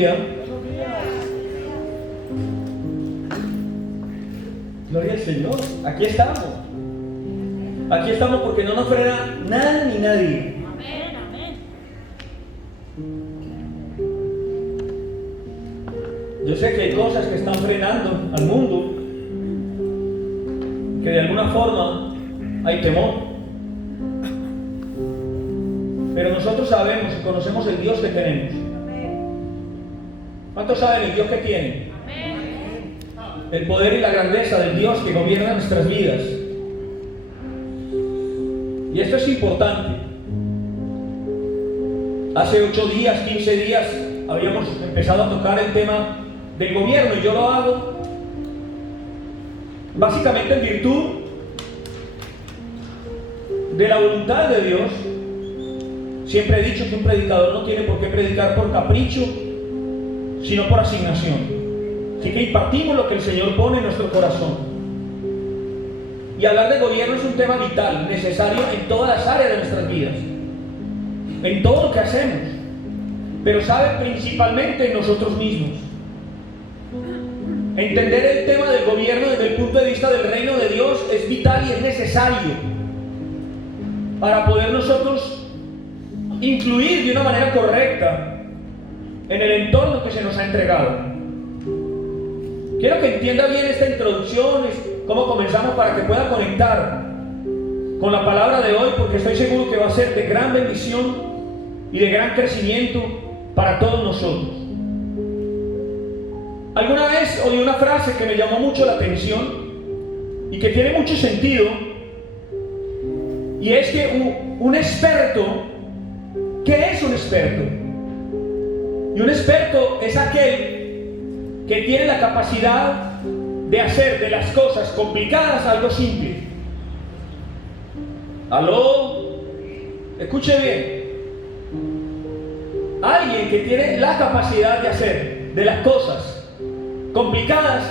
día. Gloria al Señor. Aquí estamos. Aquí estamos porque no nos frena nada ni nadie. Amén, amén. Yo sé que hay cosas que están frenando al mundo, que de alguna forma hay temor. Pero nosotros sabemos y conocemos el Dios que tenemos. ¿Cuántos saben el Dios que tienen? El poder y la grandeza del Dios que gobierna nuestras vidas. Y esto es importante. Hace 8 días, 15 días, habíamos empezado a tocar el tema del gobierno, y yo lo hago básicamente en virtud de la voluntad de Dios. Siempre he dicho que un predicador no tiene por qué predicar por capricho, sino por asignación. Así que impartimos lo que el Señor pone en nuestro corazón. Y hablar de gobierno es un tema vital, necesario en todas las áreas de nuestras vidas, en todo lo que hacemos, pero sabe, principalmente en nosotros mismos. Entender el tema del gobierno desde el punto de vista del reino de Dios es vital y es necesario para poder nosotros influir de una manera correcta en el entorno que se nos ha entregado. Quiero que entienda bien esta introducción, cómo comenzamos, para que pueda conectar con la palabra de hoy, porque estoy seguro que va a ser de gran bendición y de gran crecimiento para todos nosotros. Alguna vez oí una frase que me llamó mucho la atención y que tiene mucho sentido, y es que un experto, ¿qué es un experto? Y un experto es aquel que tiene la capacidad de hacer de las cosas complicadas algo simple. ¿Aló? Escuche bien. Alguien que tiene la capacidad de hacer de las cosas complicadas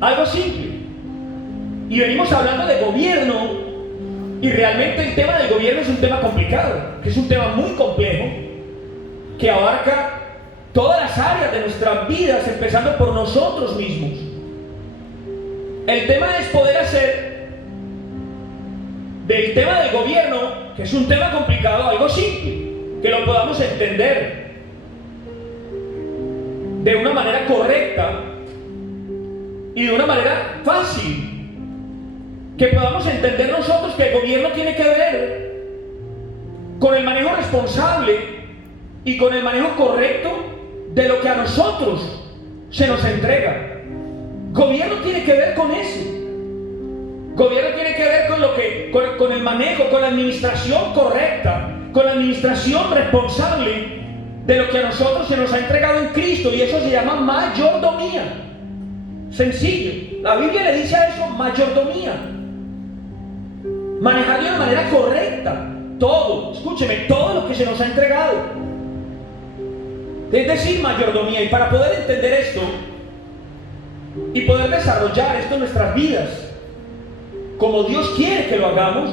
algo simple. Y venimos hablando de gobierno, y realmente el tema del gobierno es un tema complicado, que es un tema muy complejo, que abarca todas las áreas de nuestras vidas, empezando por nosotros mismos. El tema es poder hacer del tema del gobierno, que es un tema complicado, algo simple, que lo podamos entender de una manera correcta y de una manera fácil, que podamos entender nosotros que el gobierno tiene que ver con el manejo responsable y con el manejo correcto de lo que a nosotros se nos entrega. Gobierno tiene que ver con eso. Gobierno tiene que ver con el manejo, con la administración correcta, con la administración responsable de lo que a nosotros se nos ha entregado en Cristo, y eso se llama mayordomía. Sencillo. La Biblia le dice a eso mayordomía. Manejar de una manera correcta todo, escúcheme, todo lo que se nos ha entregado. Es decir, mayordomía. Y para poder entender esto y poder desarrollar esto en nuestras vidas como Dios quiere que lo hagamos,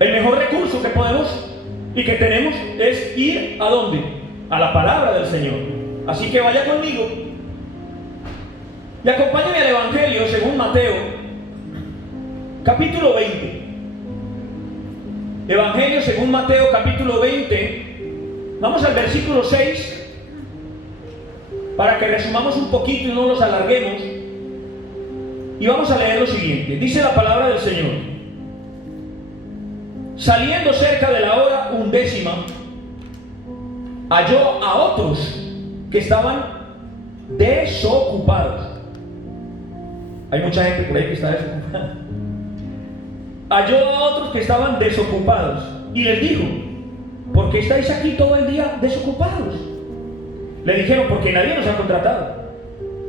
el mejor recurso que podemos y que tenemos es ir ¿a dónde? A la palabra del Señor. Así que vaya conmigo y acompáñeme al Evangelio según Mateo, capítulo 20. Evangelio según Mateo, capítulo 20. Vamos al versículo 6, para que resumamos un poquito y no nos alarguemos, y vamos a leer lo siguiente. Dice la palabra del Señor: saliendo cerca de la hora 11, halló a otros que estaban desocupados. Hay mucha gente por ahí que está desocupada. Halló a otros que estaban desocupados y les dijo: ¿por qué estáis aquí todo el día desocupados? Le dijeron: porque nadie nos ha contratado.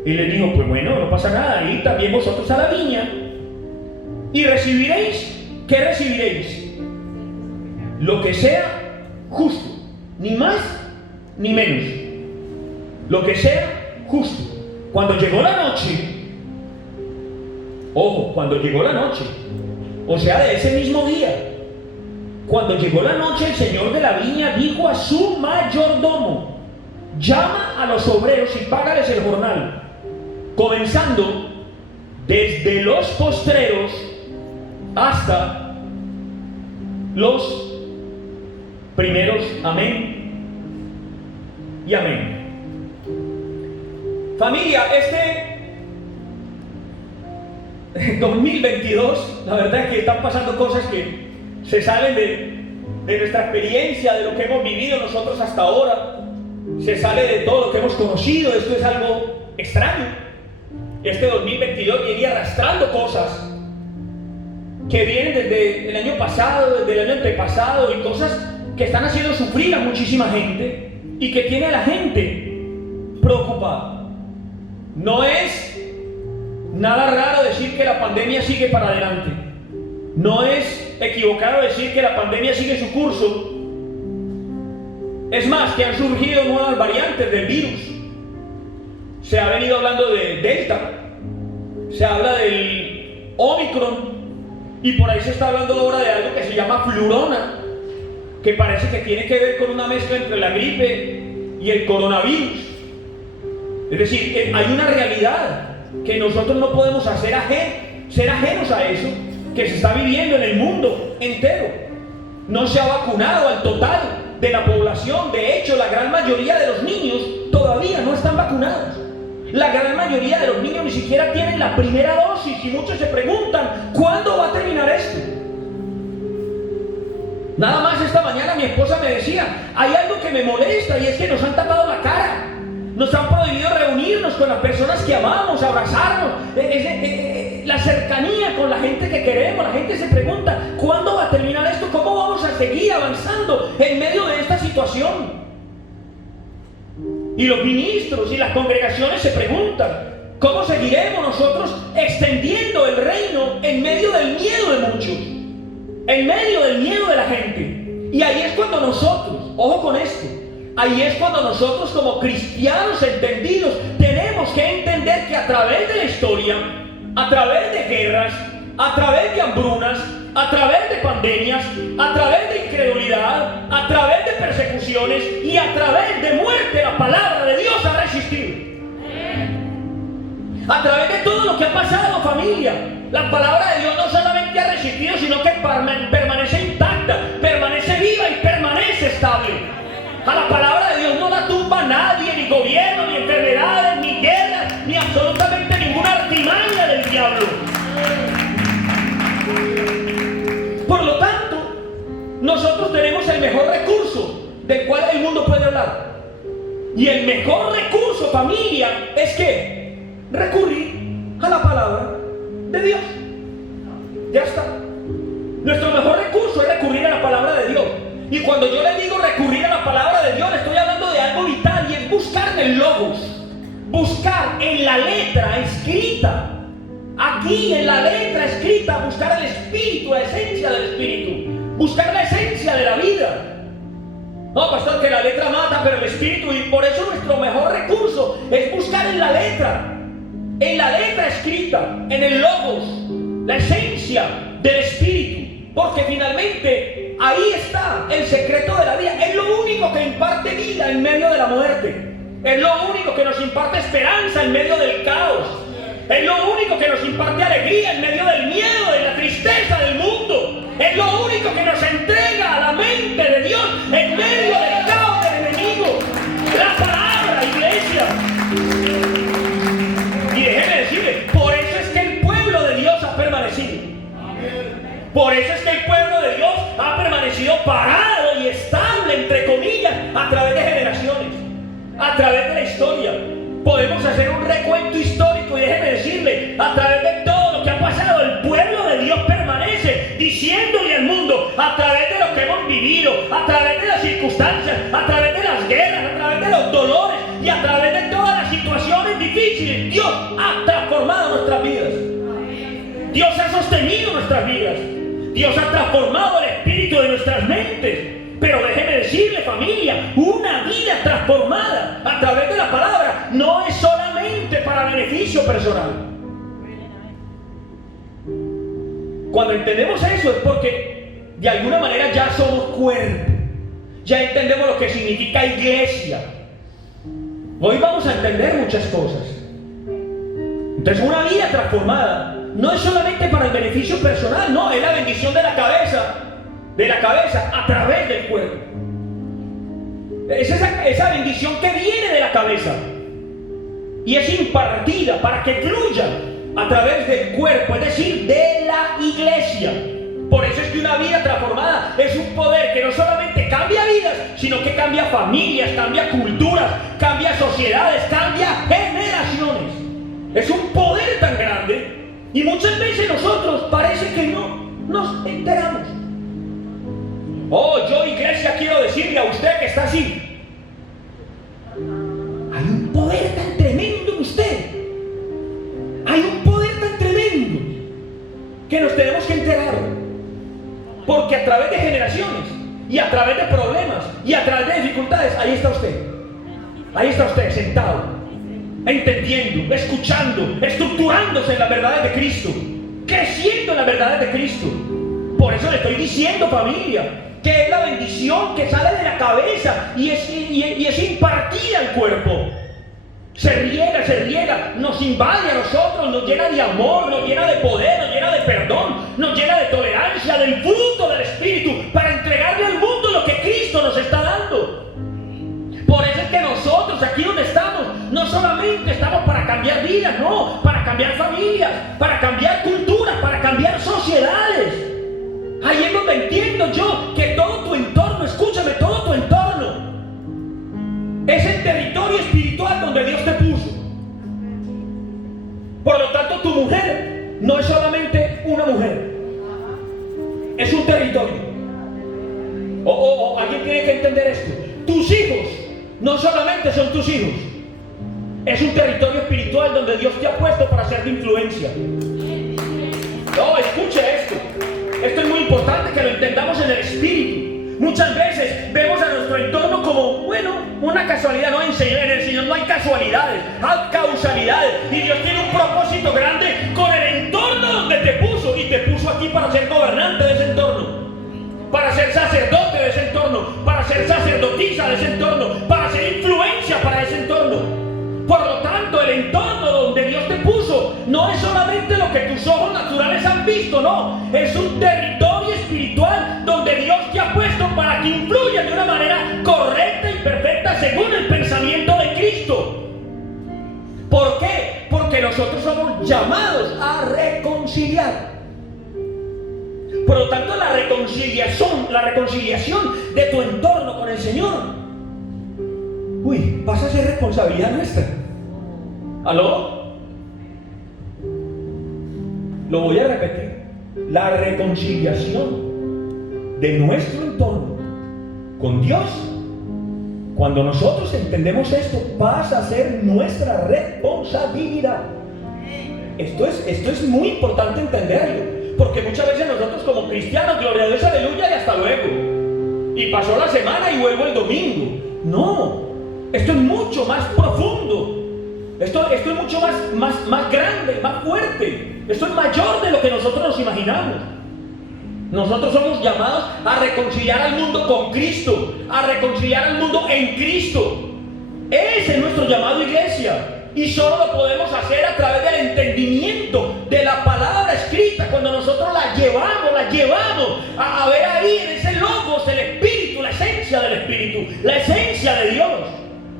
Y les dijo: pues bueno, no pasa nada, id también vosotros a la viña y recibiréis. ¿Qué recibiréis? Lo que sea justo, ni más ni menos. Lo que sea justo. Cuando llegó la noche, ojo, cuando llegó la noche, o sea, de ese mismo día, Cuando llegó la noche, el señor de la viña dijo a su mayordomo: llama a los obreros y págales el jornal, comenzando desde los postreros hasta los primeros. Amén y amén. Familia, este 2022, la verdad es que están pasando cosas que se salen de nuestra experiencia, de lo que hemos vivido nosotros hasta ahora. Se sale de todo lo que hemos conocido. Esto es algo extraño. Este 2022 viene arrastrando cosas que vienen desde el año pasado, desde el año antepasado, y cosas que están haciendo sufrir a muchísima gente y que tiene a la gente preocupada. No es nada raro decir que la pandemia sigue para adelante. No es equivocado decir que la pandemia sigue su curso. Es más, que han surgido nuevas variantes del virus. Se ha venido hablando de Delta, se habla del Omicron, y por ahí se está hablando ahora de algo que se llama Flurona, que parece que tiene que ver con una mezcla entre la gripe y el coronavirus. Es decir, hay una realidad que nosotros no podemos ser ajenos a eso, que se está viviendo en el mundo entero. No se ha vacunado al total de la población. De hecho, la gran mayoría de los niños todavía no están vacunados. La gran mayoría de los niños ni siquiera tienen la primera dosis, y muchos se preguntan: ¿cuándo va a terminar esto? Nada más esta mañana mi esposa me decía: hay algo que me molesta, y es que nos han tapado la cara. Nos han prohibido reunirnos con las personas que amamos, abrazarnos, la cercanía con la gente que queremos. La gente se pregunta: ¿cuándo va a terminar esto? ¿Cómo vamos a seguir avanzando en medio de esta situación? Y los ministros y las congregaciones se preguntan: ¿cómo seguiremos nosotros extendiendo el reino en medio del miedo de muchos? En medio del miedo de la gente. Y ahí es cuando nosotros, ojo con esto, ahí es cuando nosotros como cristianos entendidos tenemos que entender que a través de la historia, a través de guerras, a través de hambrunas, a través de pandemias, a través de incredulidad, a través de persecuciones y a través de muerte, la palabra de Dios ha resistido. A través de todo lo que ha pasado, familia, la palabra de Dios no solamente ha resistido, sino que permanece intacta, permanece viva y permanece estable. A la palabra de Dios no la tumba nadie, ni gobierno, ni enfermedades, ni guerras, ni absolutamente ninguna artimaña del diablo. Por lo tanto, nosotros tenemos el mejor recurso del cual el mundo puede hablar. Y el mejor recurso, familia, es que recurrir a la palabra de Dios. Ya está. Nuestro mejor recurso es recurrir a la palabra de Dios. Y cuando yo le digo recurrir a la palabra de Dios, le estoy hablando de algo vital, y es buscar en el logos, buscar en la letra escrita, aquí en la letra escrita, buscar el espíritu, la esencia del espíritu, buscar la esencia de la vida. No, pastor, que la letra mata, pero el espíritu, y por eso nuestro mejor recurso es buscar en la letra escrita, en el logos, la esencia del espíritu, porque finalmente ahí está el secreto de la vida. Es lo único que imparte vida en medio de la muerte. Es lo único que nos imparte esperanza en medio del caos. Es lo único que nos imparte alegría en medio del miedo, de la tristeza del mundo. Es lo único que nos entrega a la mente de Dios en medio del caos del enemigo. La palabra, iglesia. Y déjeme decirle, por eso es que el pueblo de Dios ha permanecido. Por eso es que el pueblo de Dios ha permanecido parado y estable, entre comillas, a través de generaciones, a través de la historia. Podemos hacer un recuento histórico, y déjeme decirle, a través de todo lo que ha pasado, el pueblo de Dios permanece diciéndole al mundo, a través de lo que hemos vivido, a través de las circunstancias, a través de las guerras, a través de los dolores y a través de todas las situaciones difíciles, Dios ha transformado nuestras vidas. Dios ha sostenido nuestras vidas. Dios ha transformado el espíritu de nuestras mentes. Pero déjeme decirle, familia, una vida transformada a través de la palabra no es solamente para beneficio personal. Cuando entendemos eso es porque de alguna manera ya somos cuerpo, ya entendemos lo que significa iglesia. Hoy vamos a entender muchas cosas. Entonces, una vida transformada no es solamente para el beneficio personal, no, es la bendición de la cabeza a través del cuerpo. Es esa bendición que viene de la cabeza y es impartida para que fluya a través del cuerpo, es decir, de la iglesia. Por eso es que una vida transformada es un poder que no solamente cambia vidas, sino que cambia familias, cambia culturas, cambia sociedades, cambia generaciones. Es un poder tan grande y muchas veces nosotros parece que no nos enteramos. Oh, yo, iglesia, quiero decirle a usted que está así. Hay un poder tan tremendo en usted. Hay un poder tan tremendo que nos tenemos que enterar. Porque a través de generaciones y a través de problemas y a través de dificultades, ahí está usted. Ahí está usted sentado, entendiendo, escuchando, estructurándose en las verdades de Cristo, creciendo en las verdades de Cristo. Por eso le estoy diciendo, familia, que es la bendición que sale de la cabeza y es impartida al cuerpo. Se riega, nos invade a nosotros, nos llena de amor, nos llena de poder, nos llena de perdón, nos llena de tolerancia, del fruto del Espíritu, para entregarle al mundo lo que Cristo nos está dando. Por eso es que nosotros, aquí donde estamos, no solamente estamos para cambiar vidas, no, para cambiar familias, para cambiar culturas, para cambiar sociedades. Ahí es donde entiendo yo que todo tu entorno, escúchame, todo tu entorno es el territorio espiritual donde Dios te puso. Por lo tanto, tu mujer no es solamente una mujer, es un territorio. Alguien tiene que entender esto. Tus hijos no solamente son tus hijos, es un territorio espiritual donde Dios te ha puesto para ser de influencia. No, escuche esto. Esto es muy importante que lo entendamos en el espíritu. Muchas veces vemos a nuestro entorno como, bueno, una casualidad. No, en el Señor no hay casualidades, hay causalidades. Y Dios tiene un propósito grande con el entorno donde te puso. Y te puso aquí para ser gobernante de ese entorno, para ser sacerdote de ese entorno, para ser sacerdotisa de ese entorno, para ser influencia para ese entorno. Por lo tanto, el entorno donde Dios te puso no es solamente lo que tus ojos naturales han visto, no, es un territorio espiritual donde Dios te ha puesto para que influya de una manera correcta y perfecta según el pensamiento de Cristo. ¿Por qué? Porque nosotros somos llamados a reconciliar. Por lo tanto, la reconciliación de tu entorno con el Señor, pasa a ser responsabilidad nuestra. ¿Aló? Lo voy a repetir. La reconciliación de nuestro entorno con Dios, cuando nosotros entendemos esto, pasa a ser nuestra responsabilidad. Esto es muy importante entenderlo, porque muchas veces nosotros como cristianos, gloria a Dios, aleluya y hasta luego, y pasó la semana y vuelvo el domingo. No, esto es mucho más profundo. Esto es mucho más grande, más fuerte. Esto es mayor de lo que nosotros nos imaginamos. Nosotros somos llamados a reconciliar al mundo con Cristo, a reconciliar al mundo en Cristo. Ese es nuestro llamado, iglesia. Y solo lo podemos hacer a través del entendimiento de la palabra escrita, cuando nosotros la llevamos a ver ahí en ese logos, el Espíritu, la esencia del Espíritu, la esencia de Dios.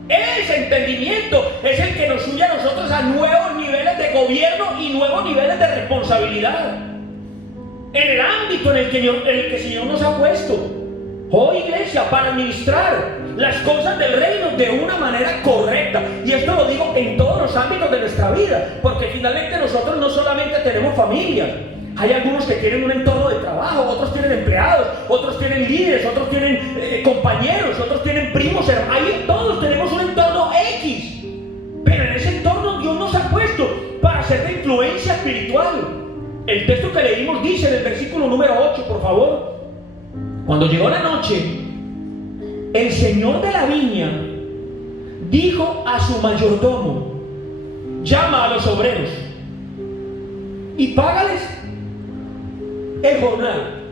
Ese entendimiento es el que nos sube a nosotros a nuevos niveles de gobierno y nuevos niveles de responsabilidad en el ámbito en el que el Señor nos ha puesto. Oh, iglesia, para administrar las cosas del reino de una manera correcta. Y esto lo digo en todos los ámbitos de nuestra vida, porque finalmente nosotros no solamente tenemos familias. Hay algunos que tienen un entorno de trabajo, otros tienen empleados, otros tienen líderes, otros tienen compañeros, otros tienen primos, hermanos. Ahí todos tenemos un entorno X. Pero en ese entorno Dios nos ha puesto para ser de influencia espiritual. El texto que leímos dice en el versículo número 8, por favor: cuando llegó la noche, el señor de la viña dijo a su mayordomo: llama a los obreros y págales el jornal,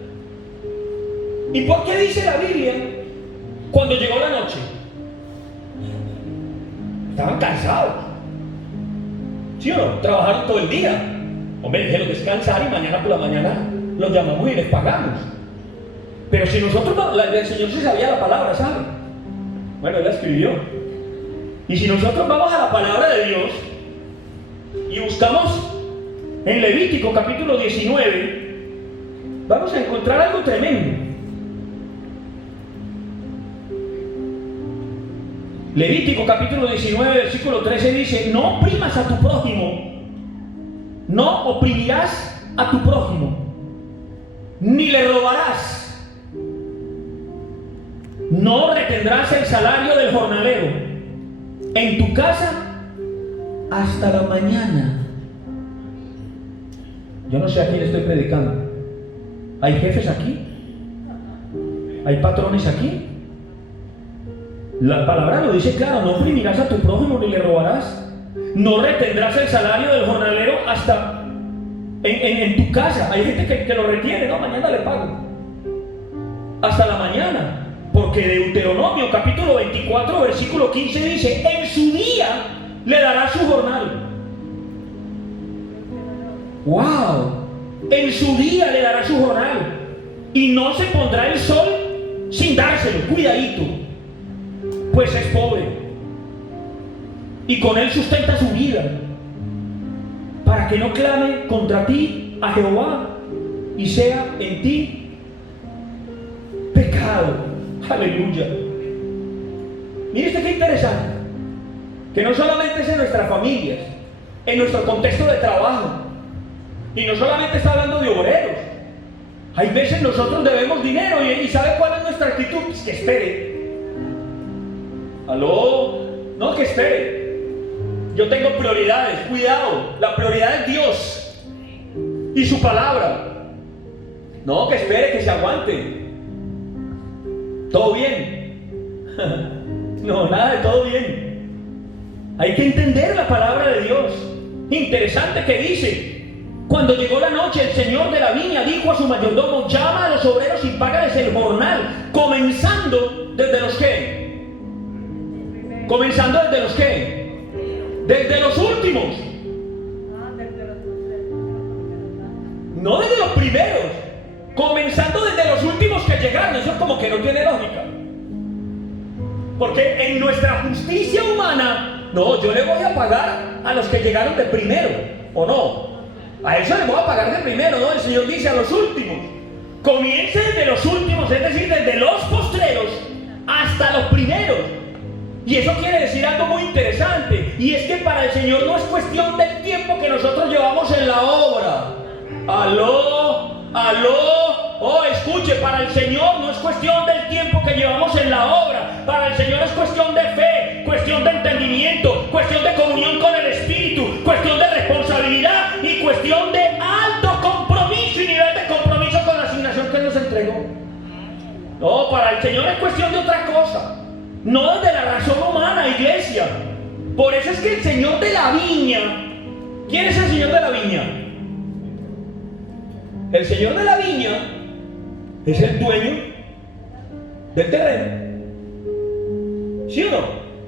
¿Y por qué dice la Biblia cuando llegó la noche? Estaban cansados. ¿Sí o no? Trabajaron todo el día. Hombre, dijeron descansar y mañana por la mañana los llamamos y les pagamos. Pero si nosotros, el Señor sí sabía la palabra, ¿sabe? Bueno, Él la escribió. Y si nosotros vamos a la palabra de Dios y buscamos en Levítico capítulo 19, vamos a encontrar algo tremendo. Levítico capítulo 19, versículo 13 dice: no oprimas a tu prójimo, no oprimirás a tu prójimo, ni le robarás, no retendrás el salario del jornalero en tu casa hasta la mañana. Yo no sé a quién estoy predicando. ¿Hay jefes aquí? ¿Hay patrones aquí? La palabra lo dice claro: no oprimirás a tu prójimo ni le robarás, no retendrás el salario del jornalero hasta en tu casa. Hay gente que lo retiene, no, mañana le pago, hasta la mañana, porque Deuteronomio capítulo 24 versículo 15 dice: en su día le dará su jornal. ¡Wow! En su día le dará su jornal, y no se pondrá el sol sin dárselo. Cuidadito, pues es pobre, y con él sustenta su vida, para que no clame contra ti a Jehová y sea en ti pecado. Aleluya. Mire usted qué interesante, que no solamente es en nuestras familias, en nuestro contexto de trabajo, y no solamente está hablando de obreros. Hay veces nosotros debemos dinero y ¿sabe cuál es nuestra actitud? Pues que espere. ¿Aló? No, que espere. Yo tengo prioridades. Cuidado, la prioridad es Dios y su palabra. No, que espere, que se aguante. ¿Todo bien? No, nada de todo bien. Hay que entender la palabra de Dios. Interesante que dice: cuando llegó la noche, el señor de la viña dijo a su mayordomo: llama a los obreros y págales el jornal, comenzando desde los ¿qué? Comenzando desde los ¿qué? Desde los últimos. No desde los primeros, comenzando desde los últimos que llegaron. Eso es como que no tiene lógica, porque en nuestra justicia humana, no, yo le voy a pagar a los que llegaron de primero, ¿o no? A eso le voy a pagar de primero, ¿no? El Señor dice: a los últimos. Comience desde los últimos, es decir, desde los postreros hasta los primeros. Y eso quiere decir algo muy interesante, y es que para el Señor no es cuestión del tiempo que nosotros llevamos en la obra. Aló, oh, escuche, para el Señor no es cuestión del tiempo que llevamos en la obra. Para el Señor es cuestión de fe, cuestión de entendimiento, cuestión de comunión con el Espíritu, cuestión de responsabilidad y cuestión de alto compromiso y nivel de compromiso con la asignación que Él nos entregó. No, para el Señor es cuestión de otra cosa, no desde la razón humana, iglesia. Por eso es que el Señor de la viña, ¿quién es el Señor de la viña? El Señor de la viña es el dueño del terreno. ¿Sí o no?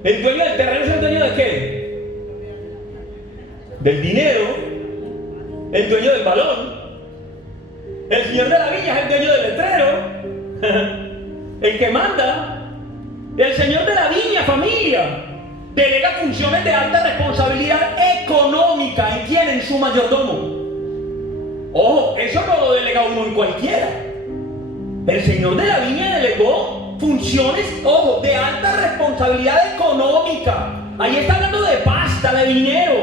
El dueño del terreno es el dueño de ¿qué? Del dinero, el dueño del balón. El Señor de la viña es el dueño del letrero, el que manda. El Señor de la viña, familia, delega funciones de alta responsabilidad económica. ¿En quién? En su mayordomo. Ojo, eso no lo delega uno en cualquiera. El Señor de la viña delegó funciones, ojo, de alta responsabilidad económica. Ahí está hablando de pasta, de dinero,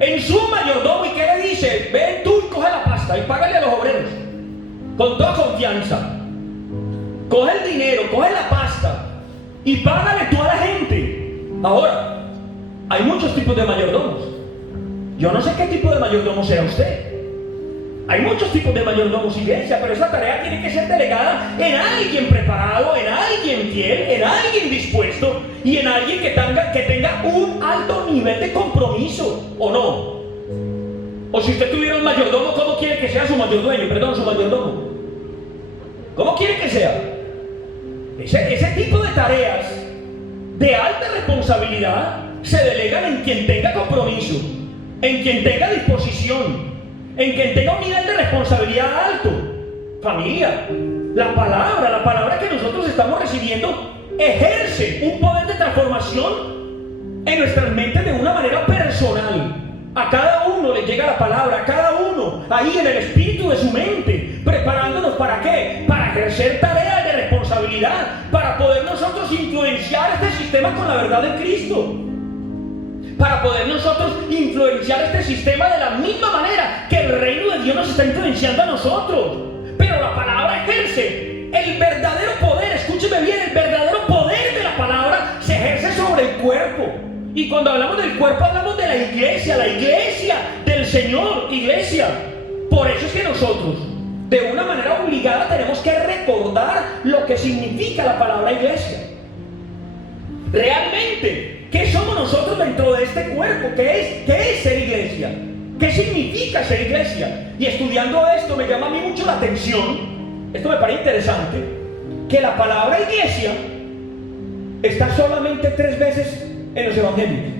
en su mayordomo. ¿Y qué le dice? Ven tú y coge la pasta y págale a los obreros con toda confianza. Coge el dinero, coge la pasta y págale tú a la gente. Ahora, hay muchos tipos de mayordomos. Yo no sé qué tipo de mayordomo sea usted. Hay muchos tipos de mayordomos, iglesia, pero esa tarea tiene que ser delegada en alguien preparado, en alguien fiel, en alguien dispuesto y en alguien que tenga un alto nivel de compromiso, ¿o no? O si usted tuviera un mayordomo, ¿cómo quiere que sea su mayordueño? Perdón, su mayordomo. ¿Cómo quiere que sea? Ese tipo de tareas de alta responsabilidad se delegan en quien tenga compromiso, en quien tenga disposición, en quien tenga un nivel de responsabilidad alto. Familia, la palabra que nosotros estamos recibiendo ejerce un poder de transformación en nuestras mentes de una manera personal. A cada uno le llega la palabra, a cada uno, ahí en el espíritu de su mente, preparándonos ¿para qué? Para ejercer tareas de responsabilidad, para poder nosotros influenciar este sistema con la verdad de Cristo, para poder nosotros influenciar este sistema de la misma manera que el reino de Dios nos está influenciando a nosotros. Pero la palabra ejerce el verdadero poder, escúcheme bien, el verdadero poder de la palabra se ejerce sobre el cuerpo. Y cuando hablamos del cuerpo hablamos de la iglesia del Señor, iglesia. Por eso es que nosotros, de una manera obligada, tenemos que recordar lo que significa la palabra iglesia. Realmente, ¿qué somos nosotros dentro de este cuerpo? ¿Qué es ser iglesia? ¿Qué significa ser iglesia? Y estudiando esto me llama a mí mucho la atención, esto me parece interesante, que la palabra iglesia está solamente 3 veces en los evangelios.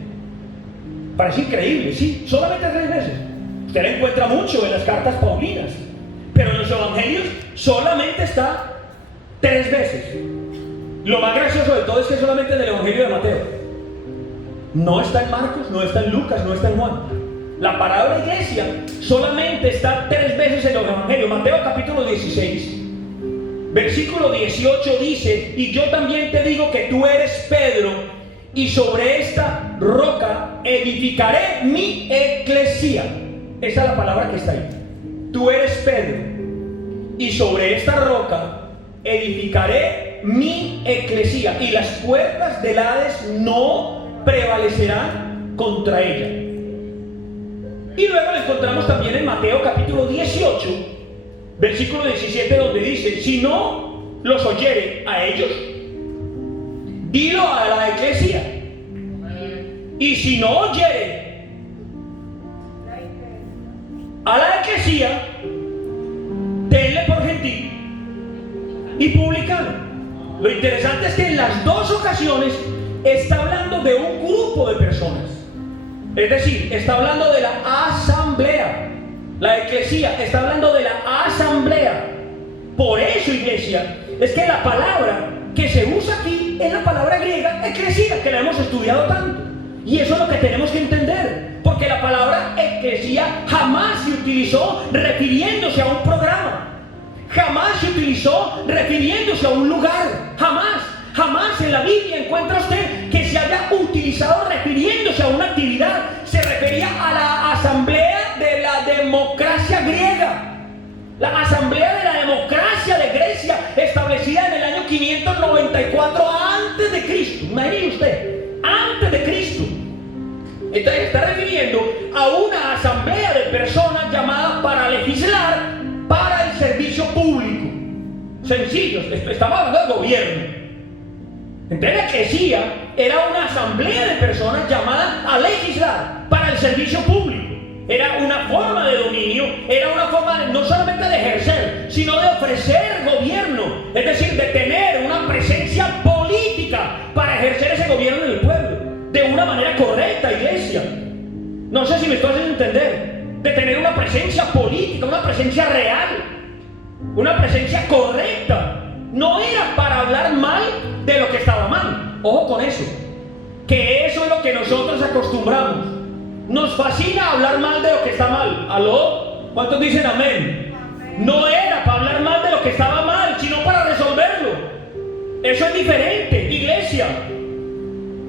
Parece increíble, sí, solamente 3 veces. Usted la encuentra mucho en las cartas paulinas, pero en los evangelios solamente está 3 veces. Lo más gracioso de todo es que solamente en el evangelio de Mateo. No está en Marcos, no está en Lucas, no está en Juan. La palabra iglesia solamente está 3 veces en los evangelios. Mateo capítulo 16, versículo 18 dice: y yo también te digo que tú eres Pedro, y sobre esta roca edificaré mi eclesía. Esa es la palabra que está ahí. Tú eres Pedro, y sobre esta roca edificaré mi eclesía, y las puertas del Hades no prevalecerán contra ella. Y luego lo encontramos también en Mateo capítulo 18, versículo 17, donde dice: si no los oyere a ellos, dilo a la eclesia. Y si no oyere a la eclesia, tenle por gentil y publicano. Lo interesante es que en las 2 ocasiones está hablando de un grupo de personas. Es decir, está hablando de la asamblea. La eclesía está hablando de la asamblea. Por eso, iglesia, es que la palabra que se usa aquí es la palabra griega eclesía, que la hemos estudiado tanto. Y eso es lo que tenemos que entender, porque la palabra eclesía jamás se utilizó refiriéndose a un programa, jamás se utilizó refiriéndose a un lugar, jamás en la Biblia encuentra usted que se haya utilizado refiriéndose a una actividad. Se refería a la asamblea de la democracia griega. La asamblea de la democracia de Grecia, establecida en el año 594 antes de Cristo. Imagínese usted, antes de Cristo. Entonces está refiriendo a una asamblea de personas llamada para legislar para el servicio público. Sencillo, estamos hablando de gobierno. Entonces la eclesía era una asamblea de personas llamada a legislar para el servicio público. Era una forma de dominio, era una forma no solamente de ejercer, sino de ofrecer gobierno, es decir, de tener una presencia política para ejercer ese gobierno en el pueblo, de una manera correcta, iglesia. No sé si me estoy haciendo entender, de tener una presencia política, una presencia real, una presencia correcta. No era para hablar mal de lo que estaba mal, ojo con eso, que eso es lo que nosotros acostumbramos. Nos fascina hablar mal de lo que está mal. ¿Aló? ¿Cuántos dicen amén? No era para hablar mal de lo que estaba mal, sino para resolverlo. Eso es diferente, iglesia.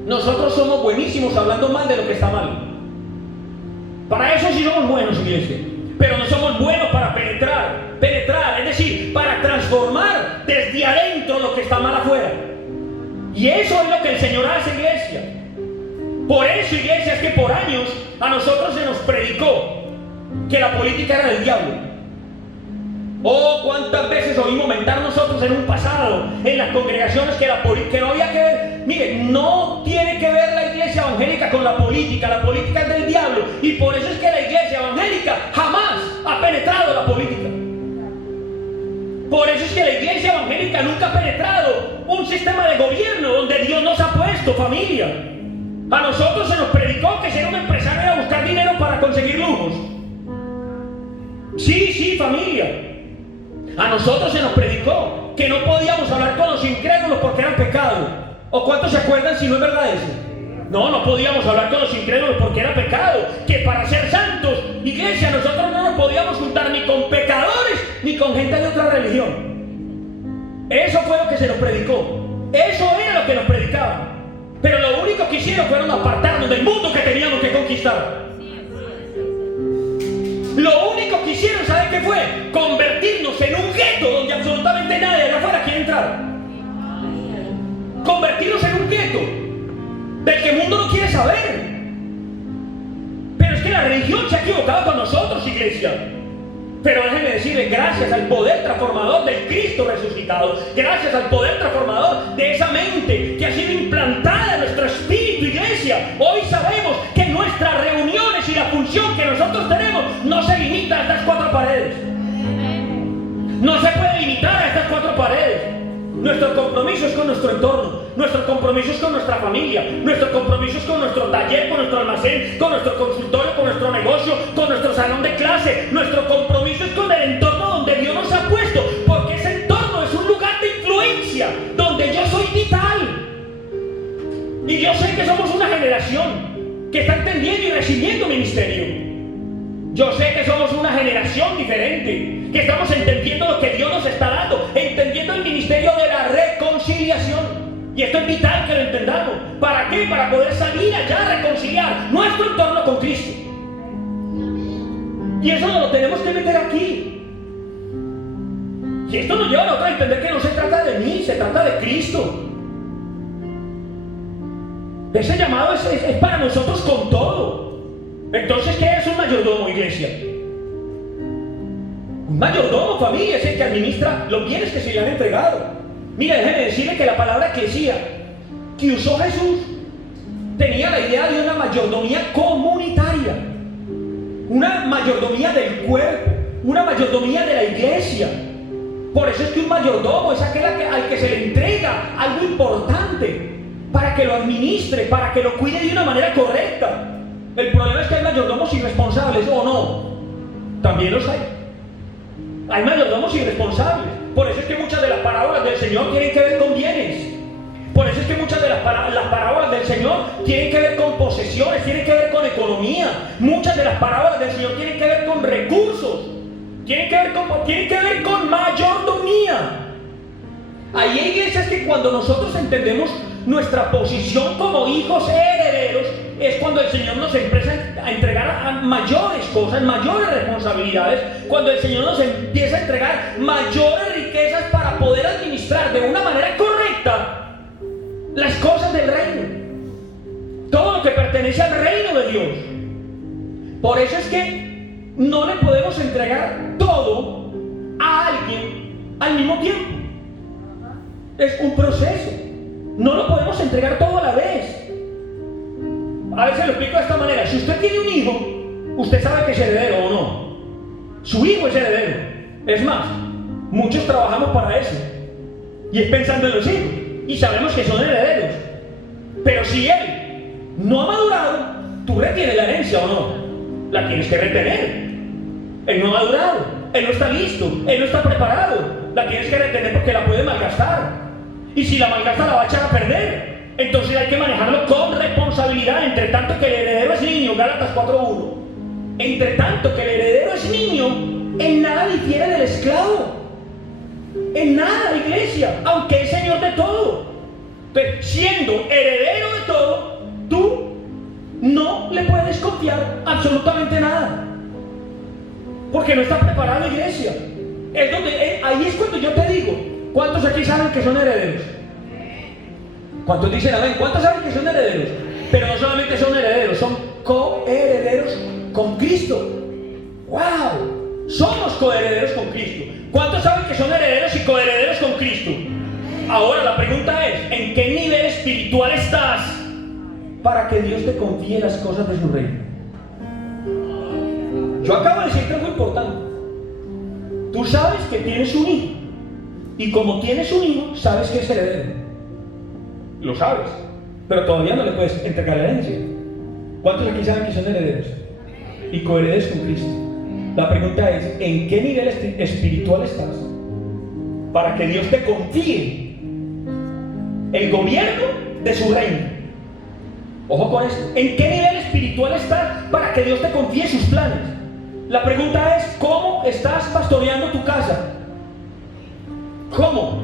Nosotros somos buenísimos hablando mal de lo que está mal. Para eso sí somos buenos, iglesia. Pero no somos buenos para penetrar, es decir, para transformar desde adentro lo que está mal afuera. Y eso es lo que el Señor hace, iglesia. Por eso, iglesia, es que por años a nosotros se nos predicó que la política era del diablo. Oh, cuántas veces oímos mentar nosotros en un pasado, en las congregaciones, que no había que ver. Mire, no tiene que ver la iglesia evangélica con la política es del diablo. Y por eso es que la iglesia evangélica jamás ha penetrado la política. Por eso es que la iglesia evangélica nunca ha penetrado un sistema de gobierno donde Dios nos ha puesto, familia. A nosotros se nos predicó que ser un empresario era buscar dinero para conseguir lujos. Sí, familia. A nosotros se nos predicó que no podíamos hablar con los incrédulos porque era pecado. ¿O cuántos se acuerdan si no es verdad eso? No podíamos hablar con los incrédulos porque era pecado. Que para ser santos, iglesia, nosotros no nos podíamos juntar ni con pecadores ni con gente de otra religión. Eso fue lo que se nos predicó. Eso era lo que nos predicaban. Pero lo único que hicieron fueron apartarnos del mundo que teníamos que conquistar. Lo único que hicieron, ¿saben qué fue? Convertirnos en un gueto donde absolutamente nadie de afuera quiere entrar. Convertirnos en un gueto del que el mundo no quiere saber. Pero es que la religión se ha equivocado con nosotros, iglesia. Pero déjenme decirles, gracias al poder transformador del Cristo resucitado, gracias al poder transformador de esa mente que ha sido implantada en nuestro espíritu, iglesia, hoy sabemos que nuestras reuniones y la función que nosotros tenemos no se limita a estas cuatro paredes. No se puede limitar a estas cuatro paredes. Nuestro compromiso es con nuestro entorno, nuestro compromiso es con nuestra familia, nuestro compromiso es con nuestro taller, con nuestro almacén, con nuestro consultorio, con nuestro negocio, con nuestro salón de clase. Nuestro compromiso es con el entorno donde Dios nos ha puesto, porque ese entorno es un lugar de influencia, donde yo soy vital. Y yo sé que somos una generación que está entendiendo y recibiendo ministerio. Yo sé que somos una generación diferente, que estamos entendiendo lo que Dios nos está dando, entendiendo el ministerio de la reconciliación. Y esto es vital que lo entendamos. ¿Para qué? Para poder salir allá a reconciliar nuestro entorno con Cristo. Y eso nos lo tenemos que meter aquí. Y esto nos lleva a nosotros a entender que no se trata de mí, se trata de Cristo. Ese llamado es para nosotros con todo. Entonces, ¿qué es un mayordomo, iglesia? Un mayordomo, familia, es el que administra los bienes que se le han entregado. Mira, déjeme decirle que la palabra eclesía que usó Jesús tenía la idea de una mayordomía comunitaria, una mayordomía del cuerpo, una mayordomía de la iglesia. Por eso es que un mayordomo es aquel al que se le entrega algo importante para que lo administre, para que lo cuide de una manera correcta. El problema es que hay mayordomos irresponsables, ¿o no? También los hay. Hay mayordomos irresponsables. Por eso es que muchas de las parábolas del Señor tienen que ver con bienes. Por eso es que muchas de las parábolas del Señor tienen que ver con posesiones, tienen que ver con economía. Muchas de las parábolas del Señor tienen que ver con recursos, tienen que ver con mayordomía. Hay iglesias que cuando nosotros entendemos nuestra posición como hijos herederos, es cuando el Señor nos empieza a entregar a mayores cosas, mayores responsabilidades, cuando el Señor nos empieza a entregar mayores riquezas para poder administrar de una manera correcta las cosas del reino, todo lo que pertenece al reino de Dios. Por eso es que no le podemos entregar todo a alguien al mismo tiempo. Es un proceso. No lo podemos entregar todo a la vez. A veces lo explico de esta manera. Si usted tiene un hijo, usted sabe que es heredero o no. Su hijo es heredero. Es más, muchos trabajamos para eso. Y es pensando en los hijos. Y sabemos que son herederos. Pero si él no ha madurado, tú retienes la herencia o no. La tienes que retener. Él no ha madurado. Él no está listo. Él no está preparado. La tienes que retener porque la puede malgastar. Y si la malgasta la va a echar a perder. Entonces hay que manejarlo con responsabilidad. Entre tanto que el heredero es niño, Gálatas 4:1. Entre tanto que el heredero es niño, en nada difiere del esclavo. En nada, iglesia, aunque es señor de todo. Entonces, siendo heredero de todo, tú no le puedes confiar absolutamente nada. Porque no está preparado, iglesia. Ahí es cuando yo te digo, ¿cuántos aquí saben que son herederos? ¿Cuántos dicen amén? ¿Cuántos saben que son herederos? Pero no solamente son herederos, son coherederos con Cristo. ¡Wow! Somos coherederos con Cristo. ¿Cuántos saben que son herederos y coherederos con Cristo? Ahora la pregunta es, ¿en qué nivel espiritual estás para que Dios te confíe las cosas de su reino? Yo acabo de decirte algo importante. Tú sabes que tienes un hijo. Y como tienes un hijo, sabes que es heredero. Lo sabes, pero todavía no le puedes entregar la herencia. ¿Cuántos aquí saben que son herederos? Y coherederos con Cristo. La pregunta es, ¿en qué nivel espiritual estás para que Dios te confíe el gobierno de su reino? Ojo con esto. ¿En qué nivel espiritual estás para que Dios te confíe sus planes? La pregunta es, ¿cómo estás pastoreando tu casa? ¿Cómo?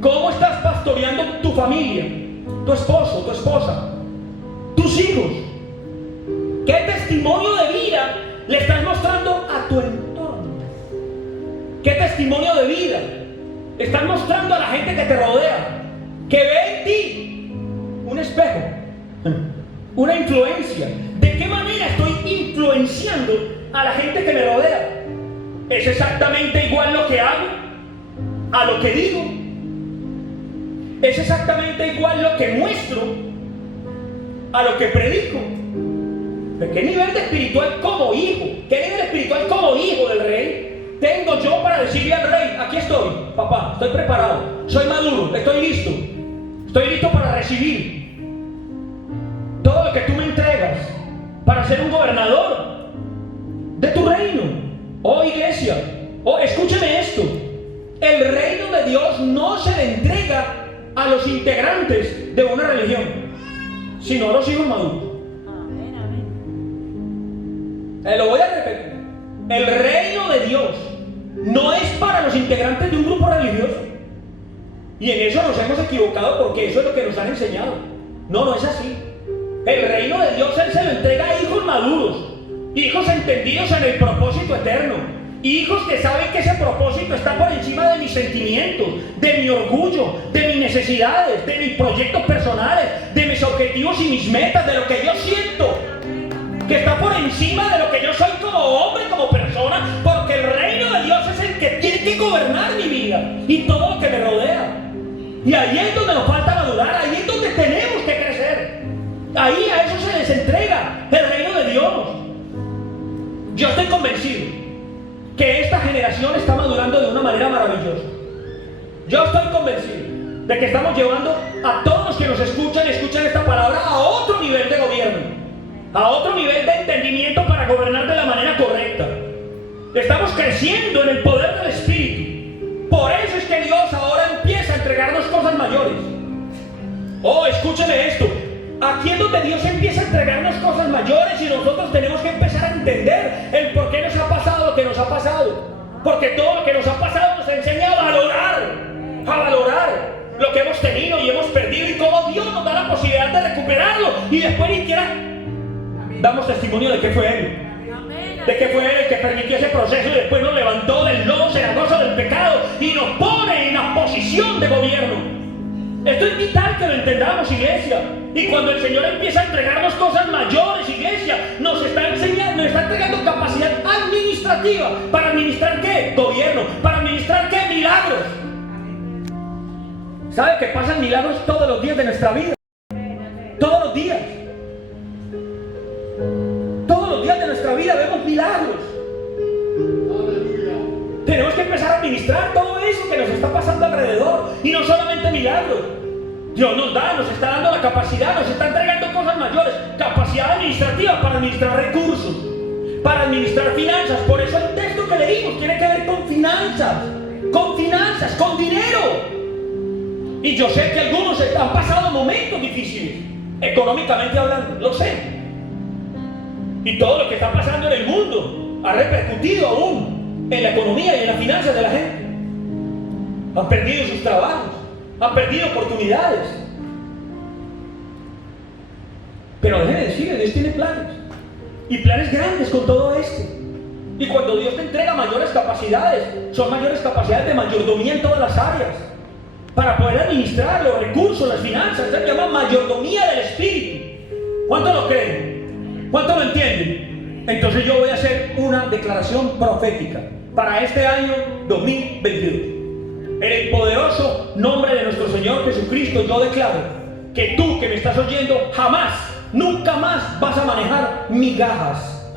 ¿Cómo estás pastoreando tu familia? Tu esposo, tu esposa, tus hijos. ¿Qué testimonio de vida le estás mostrando a tu entorno? ¿Qué testimonio de vida estás mostrando a la gente que te rodea? Que ve en ti un espejo, una influencia. ¿De qué manera estoy influenciando a la gente que me rodea? ¿Es exactamente igual lo que hago a lo que digo? ¿Es exactamente igual lo que muestro a lo que predico? ¿De qué nivel de espiritual como hijo? ¿Qué nivel espiritual como hijo del rey tengo yo para decirle al rey, aquí estoy, papá, estoy preparado, soy maduro, estoy listo para recibir todo lo que tú me entregas para ser un gobernador de tu reino? Oh iglesia, oh escúcheme esto, el reino de Dios no se le entrega a los integrantes de una religión, sino a los hijos maduros. Lo voy a repetir. El reino de Dios no es para los integrantes de un grupo religioso. Y en eso nos hemos equivocado porque eso es lo que nos han enseñado. No, no es así. El reino de Dios Él se lo entrega a hijos maduros, hijos entendidos en el propósito eterno, hijos que saben que ese propósito está por encima de mis sentimientos, de mi orgullo, de mis necesidades, de mis proyectos personales, de mis objetivos y mis metas, de lo que yo siento, que está por encima de lo que yo soy como hombre, como persona, porque el reino de Dios es el que tiene que gobernar mi vida y todo lo que me rodea. Y ahí es donde nos falta madurar, ahí es donde tenemos que crecer. Ahí a eso se les entrega el reino de Dios. Yo estoy convencido que esta generación está madurando de una manera maravillosa. Yo estoy convencido de que estamos llevando a todos los que nos escuchan esta palabra a otro nivel de gobierno, a otro nivel de entendimiento para gobernar de la manera correcta. Estamos creciendo en el poder del Espíritu. Por eso es que Dios ahora empieza a entregarnos cosas mayores. Oh, escúcheme esto. Aquí es donde Dios empieza a entregarnos cosas mayores y nosotros tenemos que empezar a entender el por qué nos ha pasado lo que nos ha pasado. Porque todo lo que nos ha pasado nos enseña a valorar lo que hemos tenido y hemos perdido y cómo Dios nos da la posibilidad de recuperarlo y después ni siquiera damos testimonio de que fue Él. De que fue Él el que permitió ese proceso y después nos levantó del lodo cenagoso del pecado y nos pone en la posición de gobierno. Esto es vital que lo entendamos, iglesia. Y cuando el Señor empieza a entregarnos cosas mayores, iglesia, nos está enseñando, nos está entregando capacidad administrativa. ¿Para administrar qué? Gobierno. ¿Para administrar qué? Milagros. ¿Sabe que pasan milagros todos los días de nuestra vida? Todos los días. Todos los días de nuestra vida vemos milagros. Tenemos que empezar a administrar todo eso que nos está pasando alrededor. Y no solamente milagros. Dios nos está dando la capacidad, nos está entregando cosas mayores. Capacidad administrativa para administrar recursos, para administrar finanzas. Por eso el texto que leímos tiene que ver con finanzas, con dinero. Y yo sé que algunos han pasado momentos difíciles, económicamente hablando, lo sé. Y todo lo que está pasando en el mundo ha repercutido aún en la economía y en las finanzas de la gente. Han perdido sus trabajos, han perdido oportunidades. Pero déjenme decirles, Dios tiene planes. Y planes grandes con todo esto. Y cuando Dios te entrega mayores capacidades, son mayores capacidades de mayordomía en todas las áreas. Para poder administrar los recursos, las finanzas. Se llama mayordomía del Espíritu. ¿Cuánto lo creen? ¿Cuánto lo entienden? Entonces yo voy a hacer una declaración profética para este año 2022. En el poderoso nombre de nuestro Señor Jesucristo, yo declaro que tú que me estás oyendo jamás, nunca más vas a manejar migajas.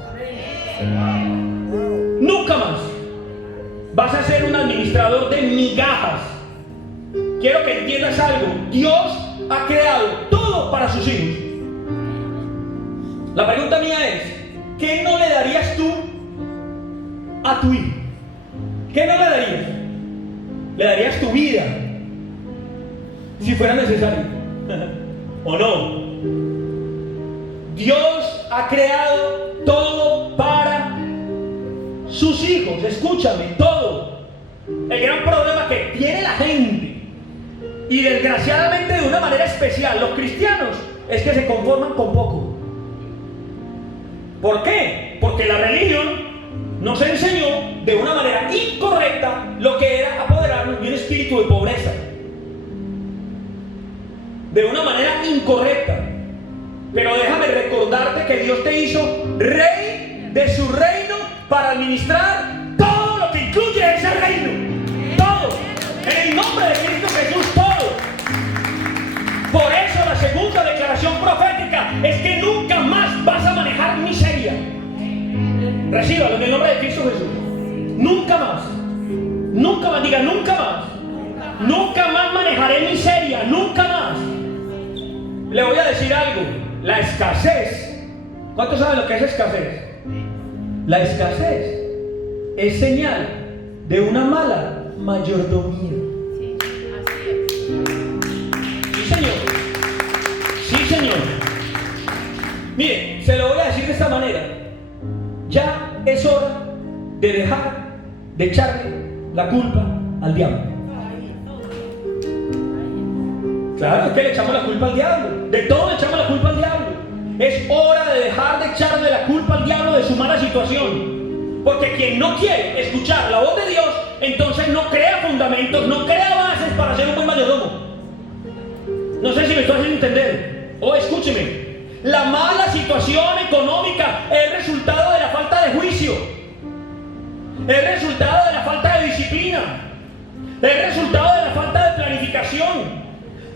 Nunca más vas a ser un administrador administrador de migajas. Quiero que entiendas algo. Dios ha creado todo para sus hijos. La pregunta mía es, ¿qué no le darías tú a tu hijo? ¿Qué no le darías? ¿Le darías tu vida si fuera necesario? ¿O no? Dios ha creado todo para sus hijos. Escúchame, todo. El gran problema que tiene la gente, y desgraciadamente de una manera especial los cristianos, es que se conforman con poco. ¿Por qué? Porque la religión nos enseñó de una manera incorrecta lo que era apoderarnos de un espíritu de pobreza. De una manera incorrecta. Pero déjame recordarte que Dios te hizo rey de su reino para administrar todo lo que incluye ese reino. Todo. En el nombre de Cristo Jesús, todo. Por eso la segunda declaración profética es que nunca más vas a manejar miseria. Recíbalo en el nombre de Cristo Jesús. Nunca más. Nunca más. Diga, nunca más. Nunca más manejaré miseria. Nunca más. Le voy a decir algo. La escasez. ¿Cuántos saben lo que es escasez? La escasez es señal de una mala mayordomía. Sí, así es. Sí, señor. Sí, señor. Mire, se lo voy a decir de esta manera. Ya es hora de dejar de echarle la culpa al diablo. Claro, es que le echamos la culpa al diablo. De todo le echamos la culpa al diablo. Es hora de dejar de echarle la culpa al diablo de su mala situación. Porque quien no quiere escuchar la voz de Dios, entonces no crea fundamentos, no crea bases para ser un buen mayordomo. No sé si me estoy haciendo entender. Escúcheme. La mala situación económica es resultado de la falta de juicio. Es resultado de la falta de disciplina. Es resultado de la falta de planificación.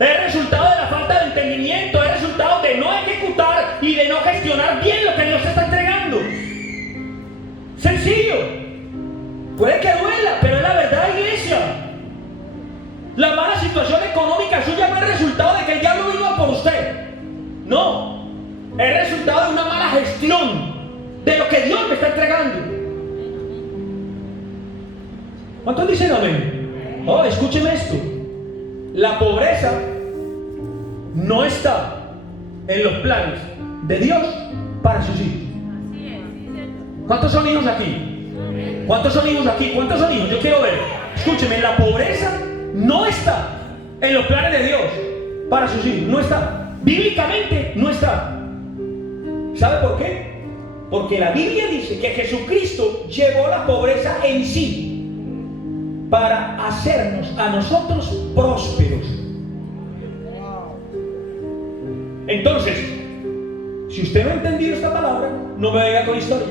Es resultado de la falta de entendimiento. Es resultado de no ejecutar y de no gestionar bien lo que Dios te está entregando. Sencillo. Puede que duela, pero es la verdad, iglesia. La mala situación económica suya no es resultado de que el diablo vino a por usted. No. Es resultado de una mala gestión de lo que Dios me está entregando. ¿Cuántos dicen amén? Escúcheme esto. La pobreza no está en los planes de Dios para sus hijos. ¿Cuántos son hijos aquí? ¿Cuántos son hijos aquí? ¿Cuántos son hijos? Yo quiero ver. Escúcheme, la pobreza no está en los planes de Dios para sus hijos. No está. Bíblicamente no está. ¿Sabe por qué? Porque la Biblia dice que Jesucristo llevó la pobreza en sí para hacernos a nosotros prósperos. Entonces, si usted no ha entendido esta palabra, no me venga con historias.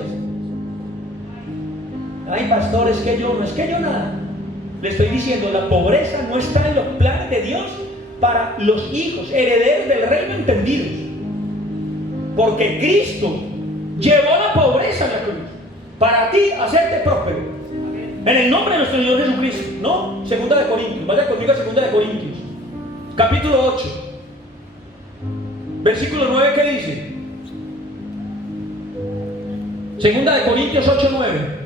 Ay, pastor, es que yo nada. Le estoy diciendo, la pobreza no está en los planes de Dios para los hijos, herederos del reino entendidos. Porque Cristo llevó la pobreza a la cruz para ti hacerte próspero. En el nombre de nuestro Señor Jesucristo. No, 2 de Corintios. Vaya conmigo a 2 de Corintios. Capítulo 8. Versículo 9, ¿qué dice? 2 de Corintios 8, 9.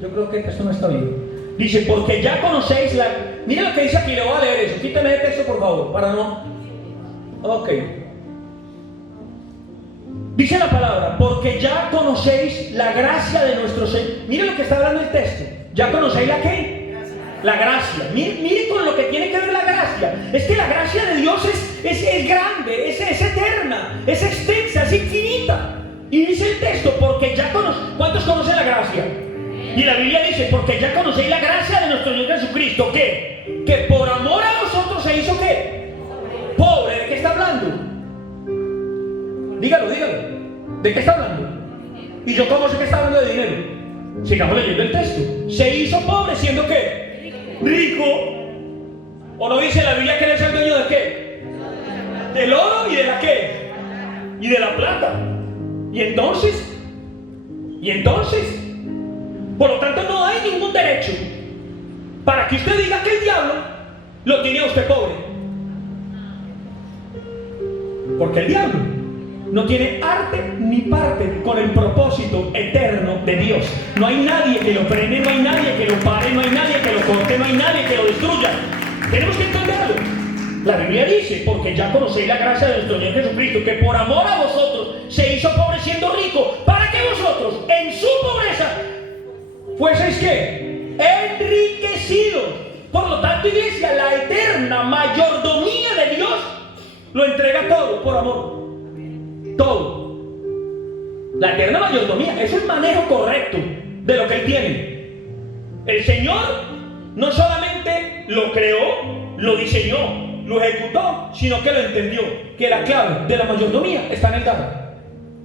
Yo creo que esto no está bien. Dice, porque ya conocéis la... Mira lo que dice aquí, le voy a leer eso. Quítame el texto, por favor, para no... Ok. Dice la palabra, porque ya conocéis la gracia de nuestro Señor. Mire lo que está hablando el texto. ¿Ya conocéis la qué? La gracia. Mire con lo que tiene que ver la gracia. Es que la gracia de Dios es grande, es eterna, es extensa, es infinita. Y dice el texto, porque ya conocéis. ¿Cuántos conocen la gracia? Y la Biblia dice, porque ya conocéis la gracia de nuestro Señor Jesucristo. ¿Qué? Que por amor a nosotros se hizo ¿qué? Pobre. ¿De qué está hablando? Dígalo. ¿De qué está hablando? ¿Y yo cómo sé que está hablando de dinero? Sigamos leyendo el texto. Se hizo pobre siendo ¿qué? Rico. ¿O no dice la Biblia que él es el dueño de qué? Del oro y de la qué? Y de la plata. Y entonces, Por lo tanto, no hay ningún derecho para que usted diga que el diablo lo tiene a usted pobre. Porque el diablo no tiene arte ni parte con el propósito eterno de Dios. No hay nadie que lo frene, no hay nadie que lo pare, no hay nadie que lo corte, no hay nadie que lo destruya. Tenemos que entenderlo. La Biblia dice, porque ya conocéis la gracia de nuestro Señor Jesucristo, que por amor a vosotros se hizo pobre siendo rico, para que vosotros en su pobreza fueseis ¿qué? Enriquecidos. Por lo tanto, iglesia, la eterna mayordomía de Dios lo entrega todo por amor. Todo. La eterna mayordomía es el manejo correcto de lo que Él tiene. El Señor no solamente lo creó, lo diseñó, lo ejecutó, sino que lo entendió, que la clave de la mayordomía está en el dar.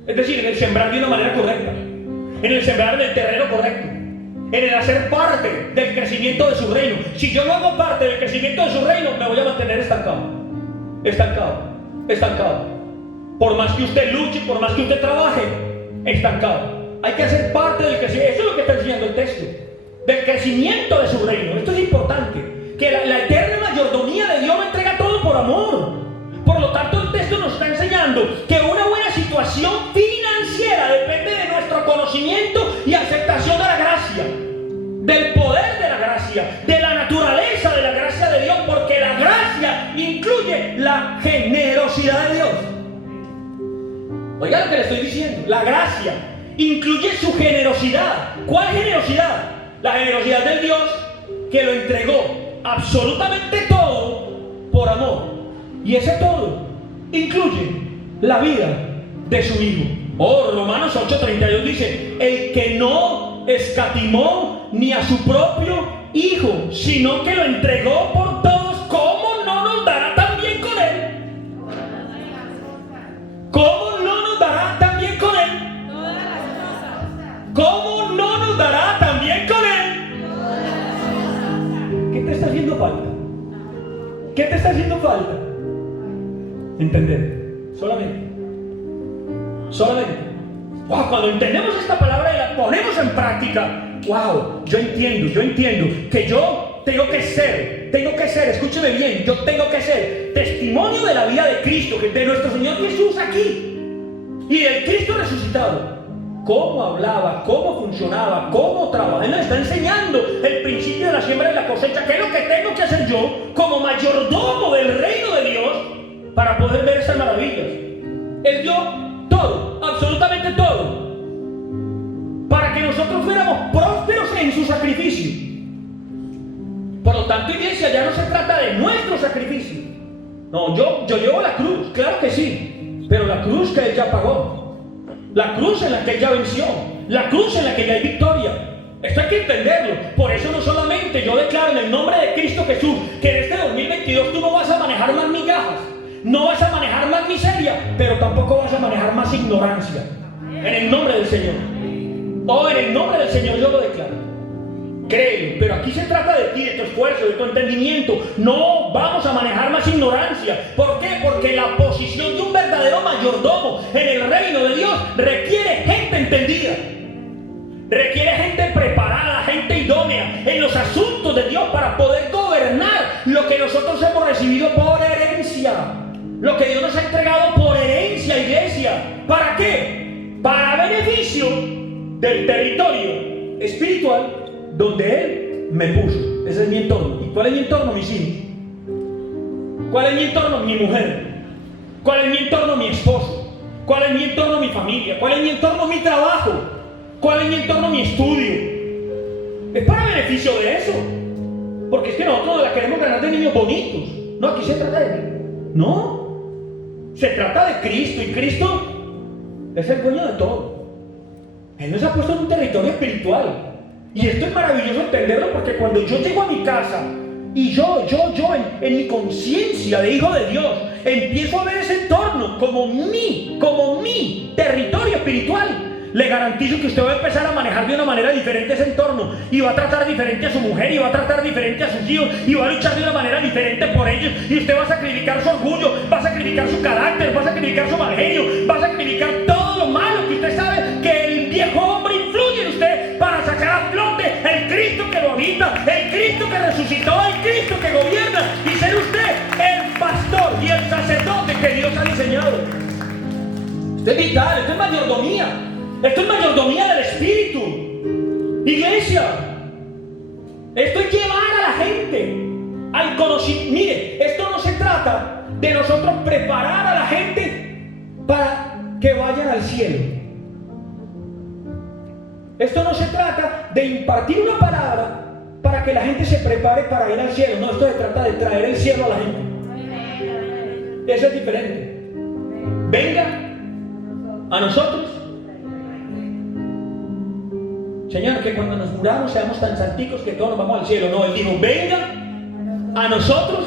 Es decir, en el sembrar de una manera correcta, en el sembrar del terreno correcto, en el hacer parte del crecimiento de su reino. Si yo no hago parte del crecimiento de su reino, me voy a mantener estancado. Por más que usted luche, por más que usted trabaje, estancado. Hay que hacer parte del crecimiento. Eso es lo que está enseñando el texto, del crecimiento de su reino. Esto es importante, que la eterna mayordomía de Dios me entrega todo por amor. Por lo tanto, el texto nos está enseñando que una buena situación financiera depende de nuestro conocimiento y aceptación de la gracia, del poder de la gracia, de la naturaleza de la gracia de Dios, porque la gracia incluye la generosidad de Dios. Oiga lo que le estoy diciendo. La gracia incluye su generosidad. ¿Cuál generosidad? La generosidad del Dios que lo entregó absolutamente todo por amor. Y ese todo incluye la vida de su Hijo. Oh, Romanos 8:32 dice: el que no escatimó ni a su propio Hijo, sino que lo entregó por todos, ¿cómo no nos dará también con Él? ¿Cómo no nos dará también con Él? ¿Cómo no nos dará también con Él? ¿Qué te está haciendo falta? ¿Qué te está haciendo falta? Entender. Solamente. Wow, cuando entendemos esta palabra y la ponemos en práctica, wow, yo entiendo que yo tengo que ser, escúcheme bien, yo tengo que ser testimonio de la vida de Cristo, de nuestro Señor Jesús aquí y del Cristo resucitado. Cómo hablaba, cómo funcionaba, cómo trabajaba. Él nos está enseñando el principio de la siembra y la cosecha, que es lo que tengo que hacer yo como mayordomo del reino de Dios para poder ver estas maravillas. Él dio todo, absolutamente todo, para que nosotros fuéramos prósperos en su sacrificio. Por lo tanto, iglesia, ya no se trata de nuestro sacrificio. No, yo llevo la cruz, claro que sí, pero la cruz que Él ya pagó, la cruz en la que Él ya venció, la cruz en la que ya hay victoria. Esto hay que entenderlo. Por eso no solamente yo declaro en el nombre de Cristo Jesús que en este 2022 tú no vas a manejar más migajas, no vas a manejar más miseria, pero tampoco vas a manejar más ignorancia. En el nombre del Señor. Oh, en el nombre del Señor yo lo declaro. Créelo, pero aquí se trata de ti, de tu esfuerzo, de tu entendimiento. No vamos a manejar más ignorancia. ¿Por qué? Porque la posición de un verdadero mayordomo en el reino de Dios requiere gente entendida, requiere gente preparada, gente idónea en los asuntos de Dios para poder gobernar lo que nosotros hemos recibido por herencia, lo que Dios nos ha entregado por herencia, iglesia. ¿Para qué? Para beneficio del territorio espiritual donde Él me puso. Ese es mi entorno. ¿Y cuál es mi entorno? Mis hijos. ¿Cuál es mi entorno? Mi mujer. ¿Cuál es mi entorno? Mi esposo. ¿Cuál es mi entorno? Mi familia. ¿Cuál es mi entorno? Mi trabajo. ¿Cuál es mi entorno? Mi estudio. Es para beneficio de eso. Porque es que nosotros la queremos ganar de niños bonitos. No, aquí se trata de mí. No. Se trata de Cristo. Y Cristo es el dueño de todo. Él nos ha puesto en un territorio espiritual. Y esto es maravilloso entenderlo, porque cuando yo llego a mi casa y yo en mi conciencia de hijo de Dios empiezo a ver ese entorno como mi territorio espiritual, le garantizo que usted va a empezar a manejar de una manera diferente ese entorno, y va a tratar diferente a su mujer, y va a tratar diferente a sus hijos, y va a luchar de una manera diferente por ellos, y usted va a sacrificar su orgullo, va a sacrificar su carácter, va a sacrificar su mal genio, va a sacrificar todo lo malo que usted sabe que el viejo hombre influye en usted para sacar a flote viva, el Cristo que resucitó, el Cristo que gobierna, y ser usted el pastor y el sacerdote que Dios ha diseñado. Esto es vital, esto es mayordomía. Esto es mayordomía del Espíritu. Iglesia, esto es llevar a la gente al conocimiento. Mire, esto no se trata de nosotros preparar a la gente para que vayan al cielo. Esto no se trata de impartir una palabra para que la gente se prepare para ir al cielo. No, esto se trata de traer el cielo a la gente. Eso es diferente. Venga a nosotros. Señor, que cuando nos muramos seamos tan santicos que todos nos vamos al cielo. No, Él dijo, venga a nosotros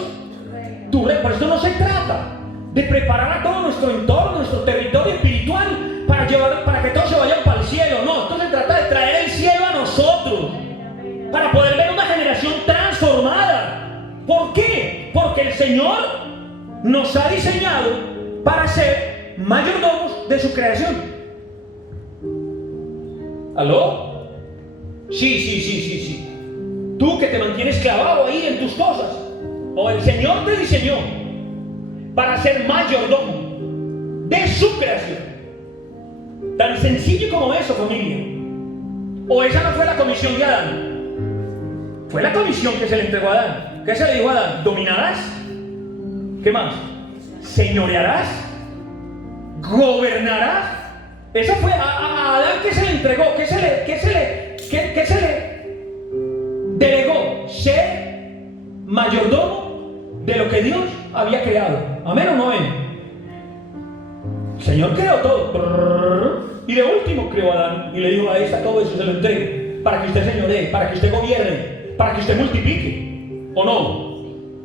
tu reino. Por esto no se trata de preparar a todo nuestro entorno, nuestro territorio espiritual para que todos se vayan para el cielo. No, esto se trata de traer el cielo a nosotros para poder ver una generación transformada. ¿Por qué? Porque el Señor nos ha diseñado para ser mayordomos de su creación. ¿Aló? Sí. Tú que te mantienes clavado ahí en tus cosas. O el Señor te diseñó para ser mayordomo de su creación. Tan sencillo como eso, familia. O esa no fue la comisión de Adán. Fue la comisión que se le entregó a Adán. ¿Qué se le dijo a Adán? ¿Dominarás? ¿Qué más? ¿Señorearás? ¿Gobernarás? Eso fue a Adán que se le entregó. ¿Qué se le delegó? Ser mayordomo de lo que Dios había creado. ¿Amén o no amén? El Señor creó todo. Y de último creó a Adán y le dijo, ahí está todo eso, se lo entrego. Para que usted señoree, para que usted gobierne, para que usted multiplique. ¿O no?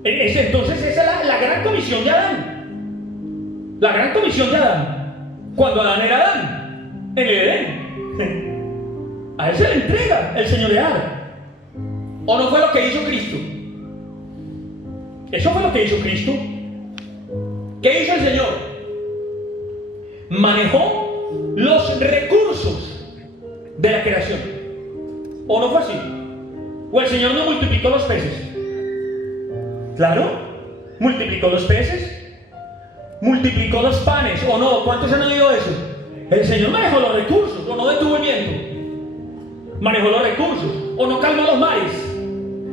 Entonces esa es la gran comisión de Adán. La gran comisión de Adán. Cuando Adán era Adán, en el Edén. A él se le entrega el señorear. ¿O no fue lo que hizo Cristo? Eso fue lo que hizo Cristo. ¿Qué hizo el Señor? Manejó los recursos de la creación. ¿O no fue así? ¿O el Señor no multiplicó los peces? Claro, multiplicó los peces, multiplicó los panes, ¿o no? ¿Cuántos han oído eso? El Señor manejó los recursos, ¿o no detuvo el viento? Manejó los recursos, ¿o no calmó los mares?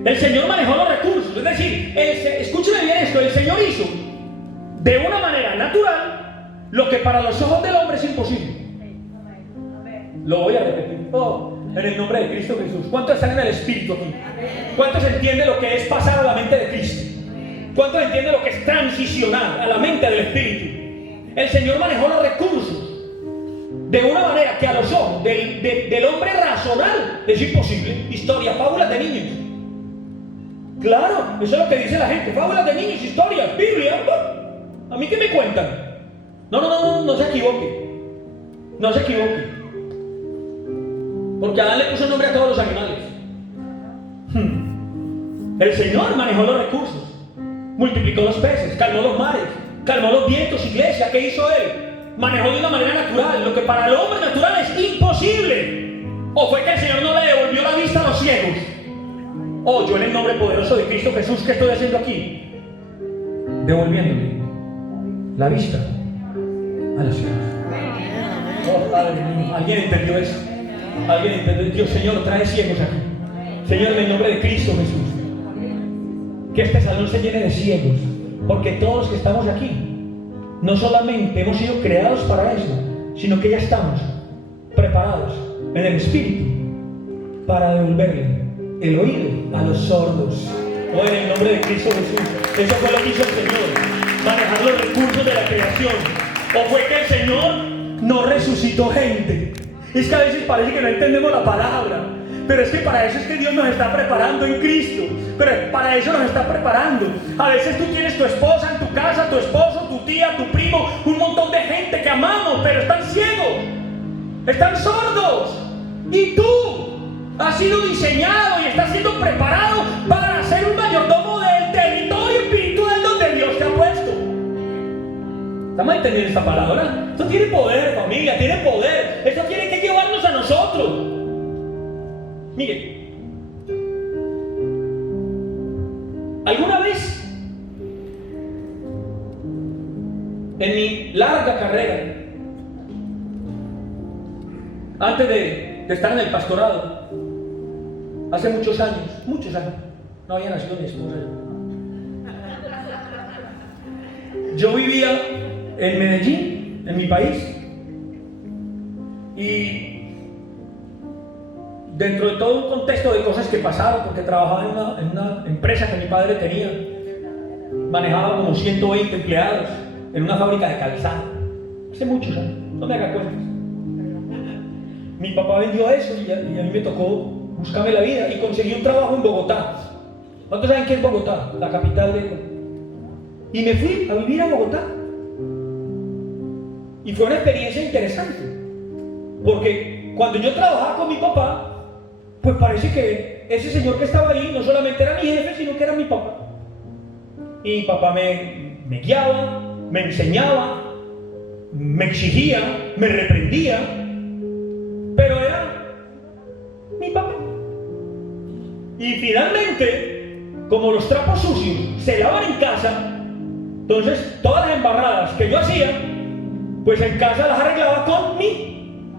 El Señor manejó los recursos, es decir, escúcheme bien esto, el Señor hizo de una manera natural lo que para los ojos del hombre es imposible. Lo voy a repetir. En el nombre de Cristo Jesús. ¿Cuántos están en el Espíritu aquí? ¿Cuántos entienden lo que es pasar a la mente de Cristo? ¿Cuántos entienden lo que es transicionar a la mente del Espíritu? El Señor manejó los recursos de una manera que a los ojos del hombre racional es imposible. Historia, fábulas de niños. Claro, eso es lo que dice la gente. Fábulas de niños, historias, Biblia. ¿A mí qué me cuentan? No se equivoque. No se equivoque. Porque Adán le puso el nombre a todos los animales. El Señor manejó los recursos, multiplicó los peces, calmó los mares, calmó los vientos, iglesia. ¿Qué hizo Él? Manejó de una manera natural lo que para el hombre natural es imposible. ¿O fue que el Señor no le devolvió la vista a los ciegos? Yo en el nombre poderoso de Cristo Jesús, ¿qué estoy haciendo aquí? Devolviéndole la vista a los ciegos. ¿Alguien entendió eso? ¿Alguien entendió? Dios, Señor, trae ciegos aquí. Señor, en el nombre de Cristo Jesús, que este salón se llene de ciegos, porque todos los que estamos aquí no solamente hemos sido creados para eso, sino que ya estamos preparados en el Espíritu para devolverle el oído a los sordos. En el nombre de Cristo Jesús. Eso fue lo que hizo el Señor, manejar los recursos de la creación. ¿O fue que el Señor no resucitó gente? Es que a veces parece que no entendemos la palabra, pero es que para eso es que Dios nos está preparando en Cristo. Pero para eso nos está preparando. A veces tú tienes tu esposa en tu casa, tu esposo, tu tía, tu primo, un montón de gente que amamos, pero están ciegos, están sordos. Y tú has sido diseñado y estás siendo preparado para ser un mayordomo del territorio espiritual donde Dios te ha puesto. ¿Estamos entendiendo esta palabra? Esto tiene poder, familia, tiene poder. Esto tiene que llevarnos a nosotros. Mire, en mi larga carrera, antes de estar en el pastorado, hace muchos años, no había nacido mi esposa. Yo vivía en Medellín, en mi país, y dentro de todo un contexto de cosas que pasaron, porque trabajaba en una empresa que mi padre tenía, manejaba como 120 empleados en una fábrica de calzado, hace muchos años, no me haga cuentas. Mi papá vendió eso y a mí me tocó buscarme la vida y conseguí un trabajo en Bogotá. ¿Cuántos saben qué es Bogotá? La capital de... Y me fui a vivir a Bogotá. Y fue una experiencia interesante, porque cuando yo trabajaba con mi papá, pues parece que ese señor que estaba ahí no solamente era mi jefe, sino que era mi papá. Y mi papá me guiaba, me enseñaba, me exigía, me reprendía, pero era mi papá. Y finalmente, como los trapos sucios se lavan en casa, entonces todas las embarradas que yo hacía, pues en casa las arreglaba con mi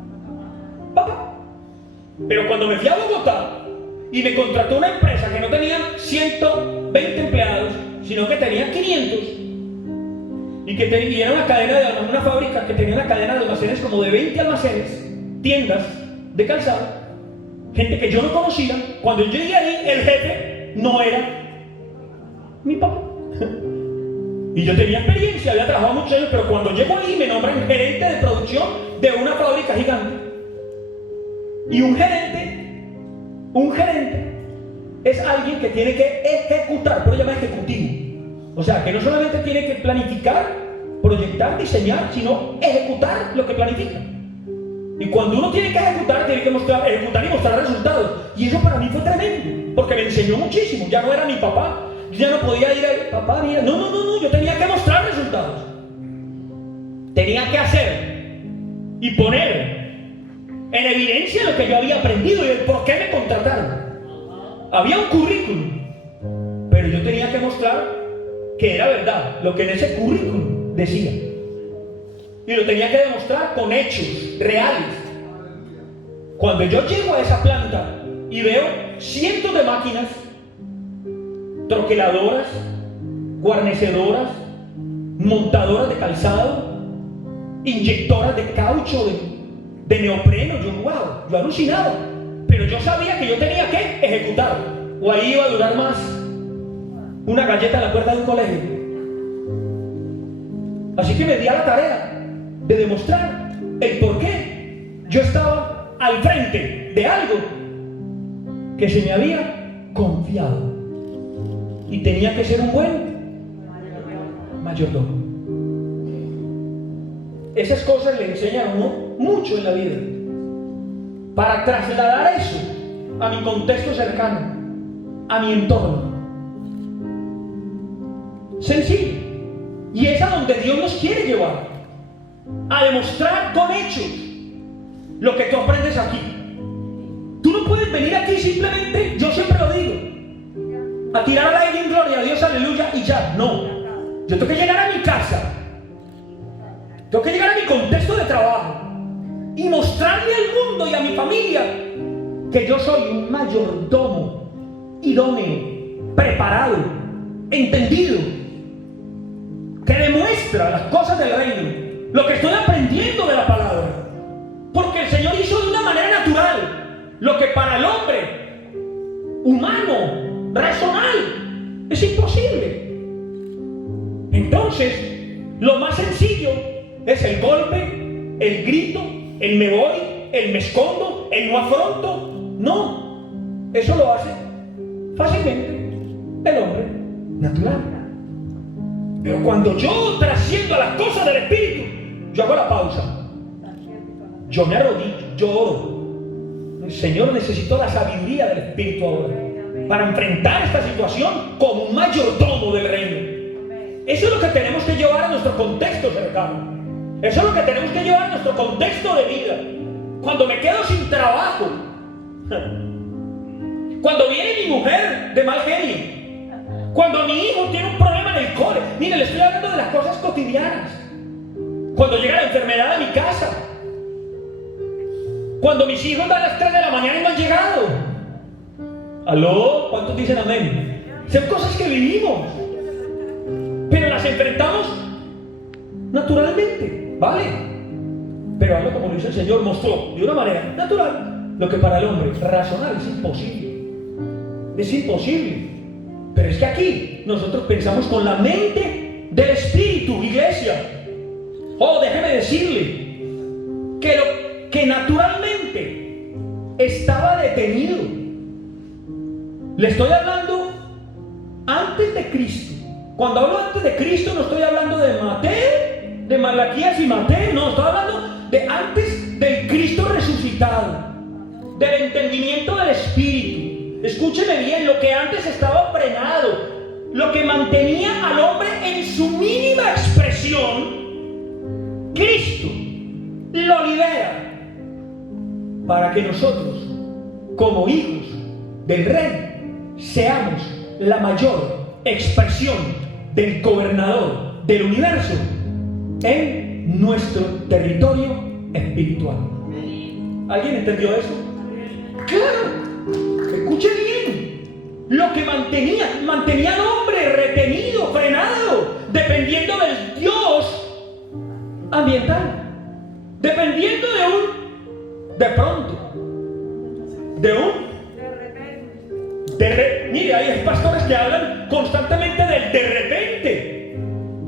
papá. Pero cuando me fui a Bogotá y me contrató una empresa que no tenía 120 empleados, sino que tenía 500, y era una cadena de almacenes, una fábrica que tenía una cadena de almacenes como de 20 almacenes, tiendas de calzado, gente que yo no conocía. Cuando yo llegué ahí, el jefe no era mi papá. Y yo tenía experiencia, había trabajado muchos años, pero cuando llego ahí me nombran gerente de producción de una fábrica gigante. Y un gerente es alguien que tiene que ejecutar, por eso se llama ejecutivo. O sea, que no solamente tiene que planificar, proyectar, diseñar, sino ejecutar lo que planifica. Y cuando uno tiene que ejecutar, tiene que ejecutar y mostrar resultados. Y eso para mí fue tremendo, porque me enseñó muchísimo. Ya no era mi papá, yo ya no podía ir a papá, mira, no, yo tenía que mostrar resultados. Tenía que hacer y poner en evidencia lo que yo había aprendido y el por qué me contrataron. Había un currículum, pero yo tenía que mostrar que era verdad lo que en ese currículum decía. Y lo tenía que demostrar con hechos reales. Cuando yo llego a esa planta y veo cientos de máquinas, troqueladoras, guarnecedoras, montadoras de calzado, inyectoras de caucho, de neopreno, yo alucinaba. Pero yo sabía que yo tenía que ejecutar, o ahí iba a durar más una galleta en la puerta de un colegio. Así que me di a la tarea de demostrar el por qué yo estaba al frente de algo que se me había confiado, y tenía que ser un buen mayordomo. Esas cosas le enseñan a uno mucho en la vida, para trasladar eso a mi contexto cercano, a mi entorno. Sencillo. Y es a donde Dios nos quiere llevar, a demostrar con hechos lo que tú aprendes aquí. Tú no puedes venir aquí simplemente, yo siempre lo digo, a tirar al aire en gloria a Dios, aleluya, y ya. No, yo tengo que llegar a mi casa, tengo que llegar a mi contexto de trabajo y mostrarle al mundo y a mi familia que yo soy un mayordomo idóneo, preparado, entendido, que demuestra las cosas del reino, lo que estoy aprendiendo de la palabra. Porque el Señor hizo de una manera natural lo que para el hombre humano, racional, es imposible. Entonces, lo más sencillo es el golpe, el grito, el me voy, el me escondo, el no afronto. No, eso lo hace fácilmente el hombre natural. Pero cuando yo trasciendo a las cosas del Espíritu, yo hago la pausa, yo me arrodillo, yo oro. Señor, necesito la sabiduría del Espíritu ahora para enfrentar esta situación como un mayordomo del reino. Eso es lo que tenemos que llevar a nuestro contexto cercano. Eso es lo que tenemos que llevar a nuestro contexto de vida. Cuando me quedo sin trabajo, cuando viene mi mujer de mal genio, cuando mi hijo tiene un problema en el cole. Mire, le estoy hablando de las cosas cotidianas. Cuando llega la enfermedad a mi casa. Cuando mis hijos dan las 3 de la mañana y no han llegado. ¿Aló? ¿Cuántos dicen amén? Son cosas que vivimos, pero las enfrentamos naturalmente, ¿vale? Pero algo como lo hizo el Señor, mostró de una manera natural lo que para el hombre racional es imposible. Es imposible. Pero es que aquí nosotros pensamos con la mente del Espíritu, iglesia. Oh, déjeme decirle que lo que naturalmente estaba detenido, le estoy hablando antes de Cristo. Cuando hablo antes de Cristo no estoy hablando de Mateo, de Malaquías y Mateo, no, estoy hablando de antes del Cristo resucitado, del entendimiento del Espíritu. Escúcheme bien, lo que antes estaba frenado, lo que mantenía al hombre en su mínima expresión, Cristo lo libera para que nosotros, como hijos del Rey, seamos la mayor expresión del gobernador del universo en nuestro territorio espiritual. ¿Alguien entendió eso? Claro, escuche bien. Lo que mantenía al hombre retenido, frenado, dependiendo del Dios ambiental, dependiendo de pronto, mire, hay pastores que hablan constantemente del de repente.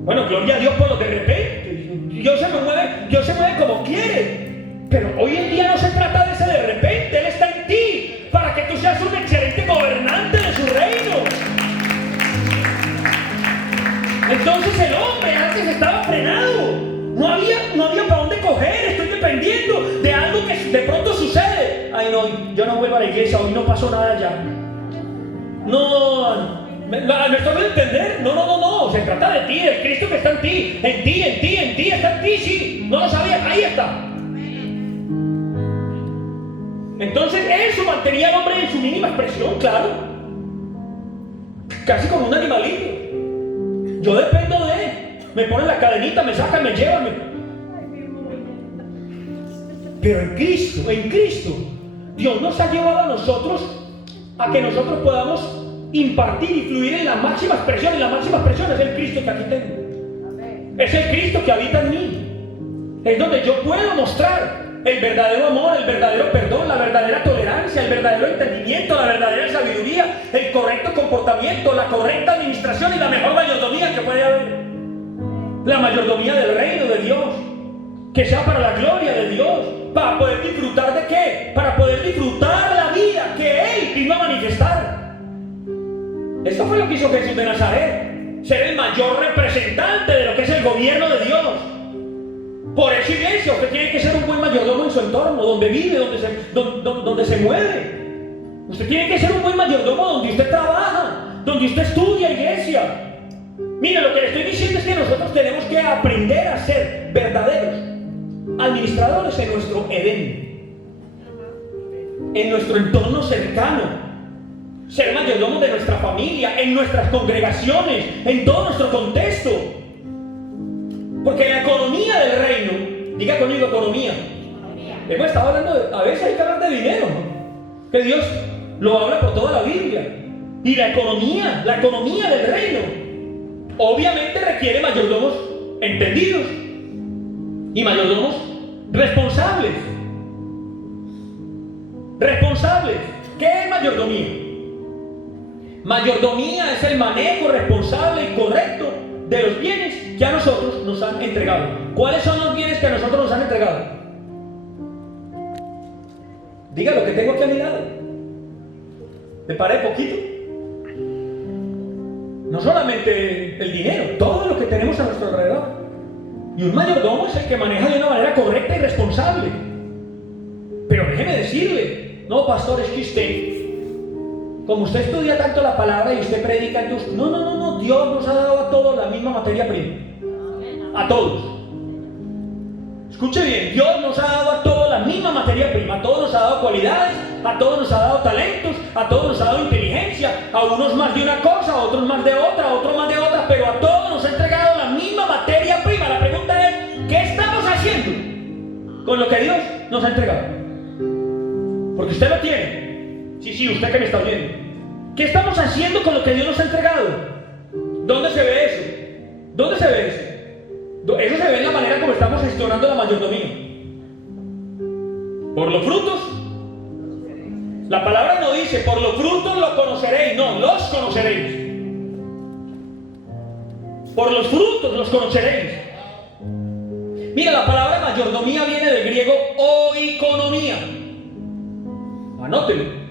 Bueno, gloria a Dios por lo de repente. Dios se mueve como quiere. Pero hoy en día no se trata de ese de repente. Él está en ti para que tú seas un excelente gobernante de su reino. Entonces el hombre antes estaba frenado. No había para dónde coger. Estoy dependiendo de algo que de pronto sucede. Ay, no, yo no vuelvo a la iglesia. Hoy no pasó nada ya. No, ¿me estoy de entender? No. Se trata de ti, del Cristo que está en ti. En ti, está en ti, sí. No lo sabía, ahí está. Entonces eso mantenía al hombre en su mínima expresión, claro. Casi como un animalito. Yo dependo de él. Me ponen la cadenita, me sacan, me llevan. Pero en Cristo, Dios nos ha llevado a nosotros a que nosotros podamos impartir y fluir en la máxima expresión. Y la máxima expresión es el Cristo que aquí tengo. Es el Cristo que habita en mí. Es donde yo puedo mostrar el verdadero amor, el verdadero perdón, la verdadera tolerancia, el verdadero entendimiento, la verdadera sabiduría, el correcto comportamiento, la correcta administración y la mejor mayordomía que puede haber. La mayordomía del reino de Dios, que sea para la gloria de Dios, para poder disfrutar de qué, para poder disfrutar la vida que Él vino a manifestar. Eso fue lo que hizo Jesús de Nazaret, ser el mayor representante de lo que es el gobierno de Dios. Por eso, iglesia, usted tiene que ser un buen mayordomo en su entorno, donde vive, donde se mueve. Usted tiene que ser un buen mayordomo donde usted trabaja, donde usted estudia, iglesia. Mire, lo que le estoy diciendo es que nosotros tenemos que aprender a ser verdaderos administradores en nuestro Edén, en nuestro entorno cercano, ser mayordomos de nuestra familia, en nuestras congregaciones, en todo nuestro contexto. Porque la economía del reino, diga conmigo economía. Hemos estado hablando a veces hay que hablar de dinero, ¿no? Que Dios lo habla por toda la Biblia. Y la economía del reino, obviamente requiere mayordomos entendidos y mayordomos responsables. ¿Qué es mayordomía? Mayordomía es el manejo responsable y correcto de los bienes que a nosotros nos han entregado. ¿Cuáles son los bienes que a nosotros nos han entregado? Diga lo que tengo aquí a mi lado. ¿Me paré poquito? No solamente el dinero, todo lo que tenemos a nuestro alrededor. Y un mayordomo es el que maneja de una manera correcta y responsable. Pero déjeme decirle, no, pastor, es que usted, como usted estudia tanto la palabra y usted predica, entonces, no, Dios nos ha dado a todos la misma materia prima. A todos. Escuche bien, Dios nos ha dado a todos la misma materia prima, a todos nos ha dado cualidades, a todos nos ha dado talentos, a todos nos ha dado inteligencia, a unos más de una cosa, a otros más de otra, a otros más de otra, pero a todos nos ha entregado la misma materia prima. La pregunta es, ¿qué está con lo que Dios nos ha entregado. Porque usted lo tiene. Sí, usted que me está oyendo. ¿Qué estamos haciendo con lo que Dios nos ha entregado? ¿Dónde se ve eso? ¿Dónde se ve eso? Eso se ve en la manera como estamos gestionando la mayordomía. ¿Por los frutos? La palabra no dice, por los frutos los conoceréis. No, los conoceréis. Por los frutos los conoceréis. Mira, la palabra mayordomía viene del griego oikonomía. Anótelo.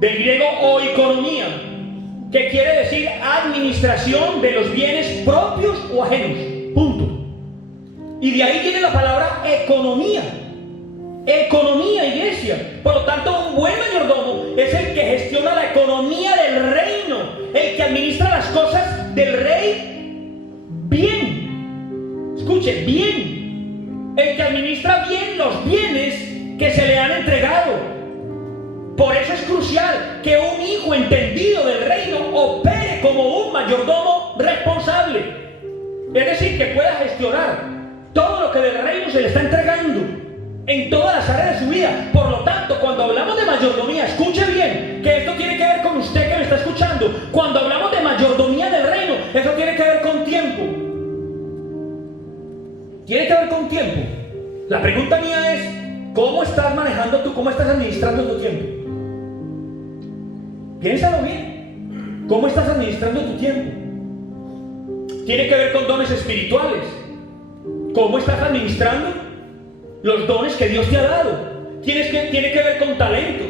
Del griego oikonomía, que quiere decir administración de los bienes propios o ajenos. Punto. Y de ahí viene la palabra economía. Economía, iglesia. Por lo tanto, un buen mayordomo es el que gestiona la economía del reino, el que administra las cosas del rey bien. Escuche, bien. El que administra bien los bienes que se le han entregado. Por eso es crucial que un hijo entendido del reino opere como un mayordomo responsable. Es decir, que pueda gestionar todo lo que del reino se le está entregando en todas las áreas de su vida. Por lo tanto, cuando hablamos de mayordomía, escuche bien, que esto tiene que ver con usted que me está escuchando. Cuando hablamos de mayordomía del reino, eso tiene que ver con tiempo. Tiene que ver con tiempo. La pregunta mía es, ¿cómo estás manejando tú, cómo estás administrando tu tiempo? Piénsalo bien. ¿Cómo estás administrando tu tiempo? Tiene que ver con dones espirituales. ¿Cómo estás administrando los dones que Dios te ha dado? Tiene que ver con talentos.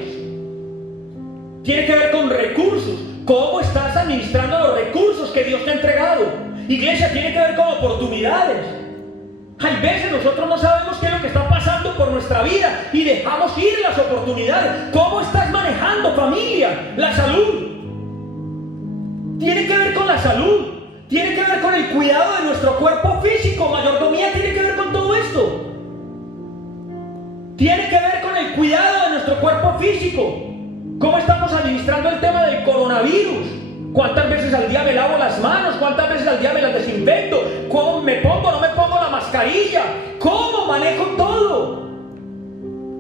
Tiene que ver con recursos. ¿Cómo estás administrando los recursos que Dios te ha entregado? Iglesia, tiene que ver con oportunidades. Hay veces nosotros no sabemos qué es lo que está pasando por nuestra vida y dejamos ir las oportunidades. ¿Cómo estás manejando, familia? La salud. Tiene que ver con la salud. Tiene que ver con el cuidado de nuestro cuerpo físico. Mayordomía tiene que ver con todo esto. Tiene que ver con el cuidado de nuestro cuerpo físico. ¿Cómo estamos administrando el tema del coronavirus? ¿Cuántas veces al día me lavo las manos? ¿Cuántas veces al día me las desinfecto? ¿Cómo me pongo o no me pongo la mascarilla? ¿Cómo manejo todo?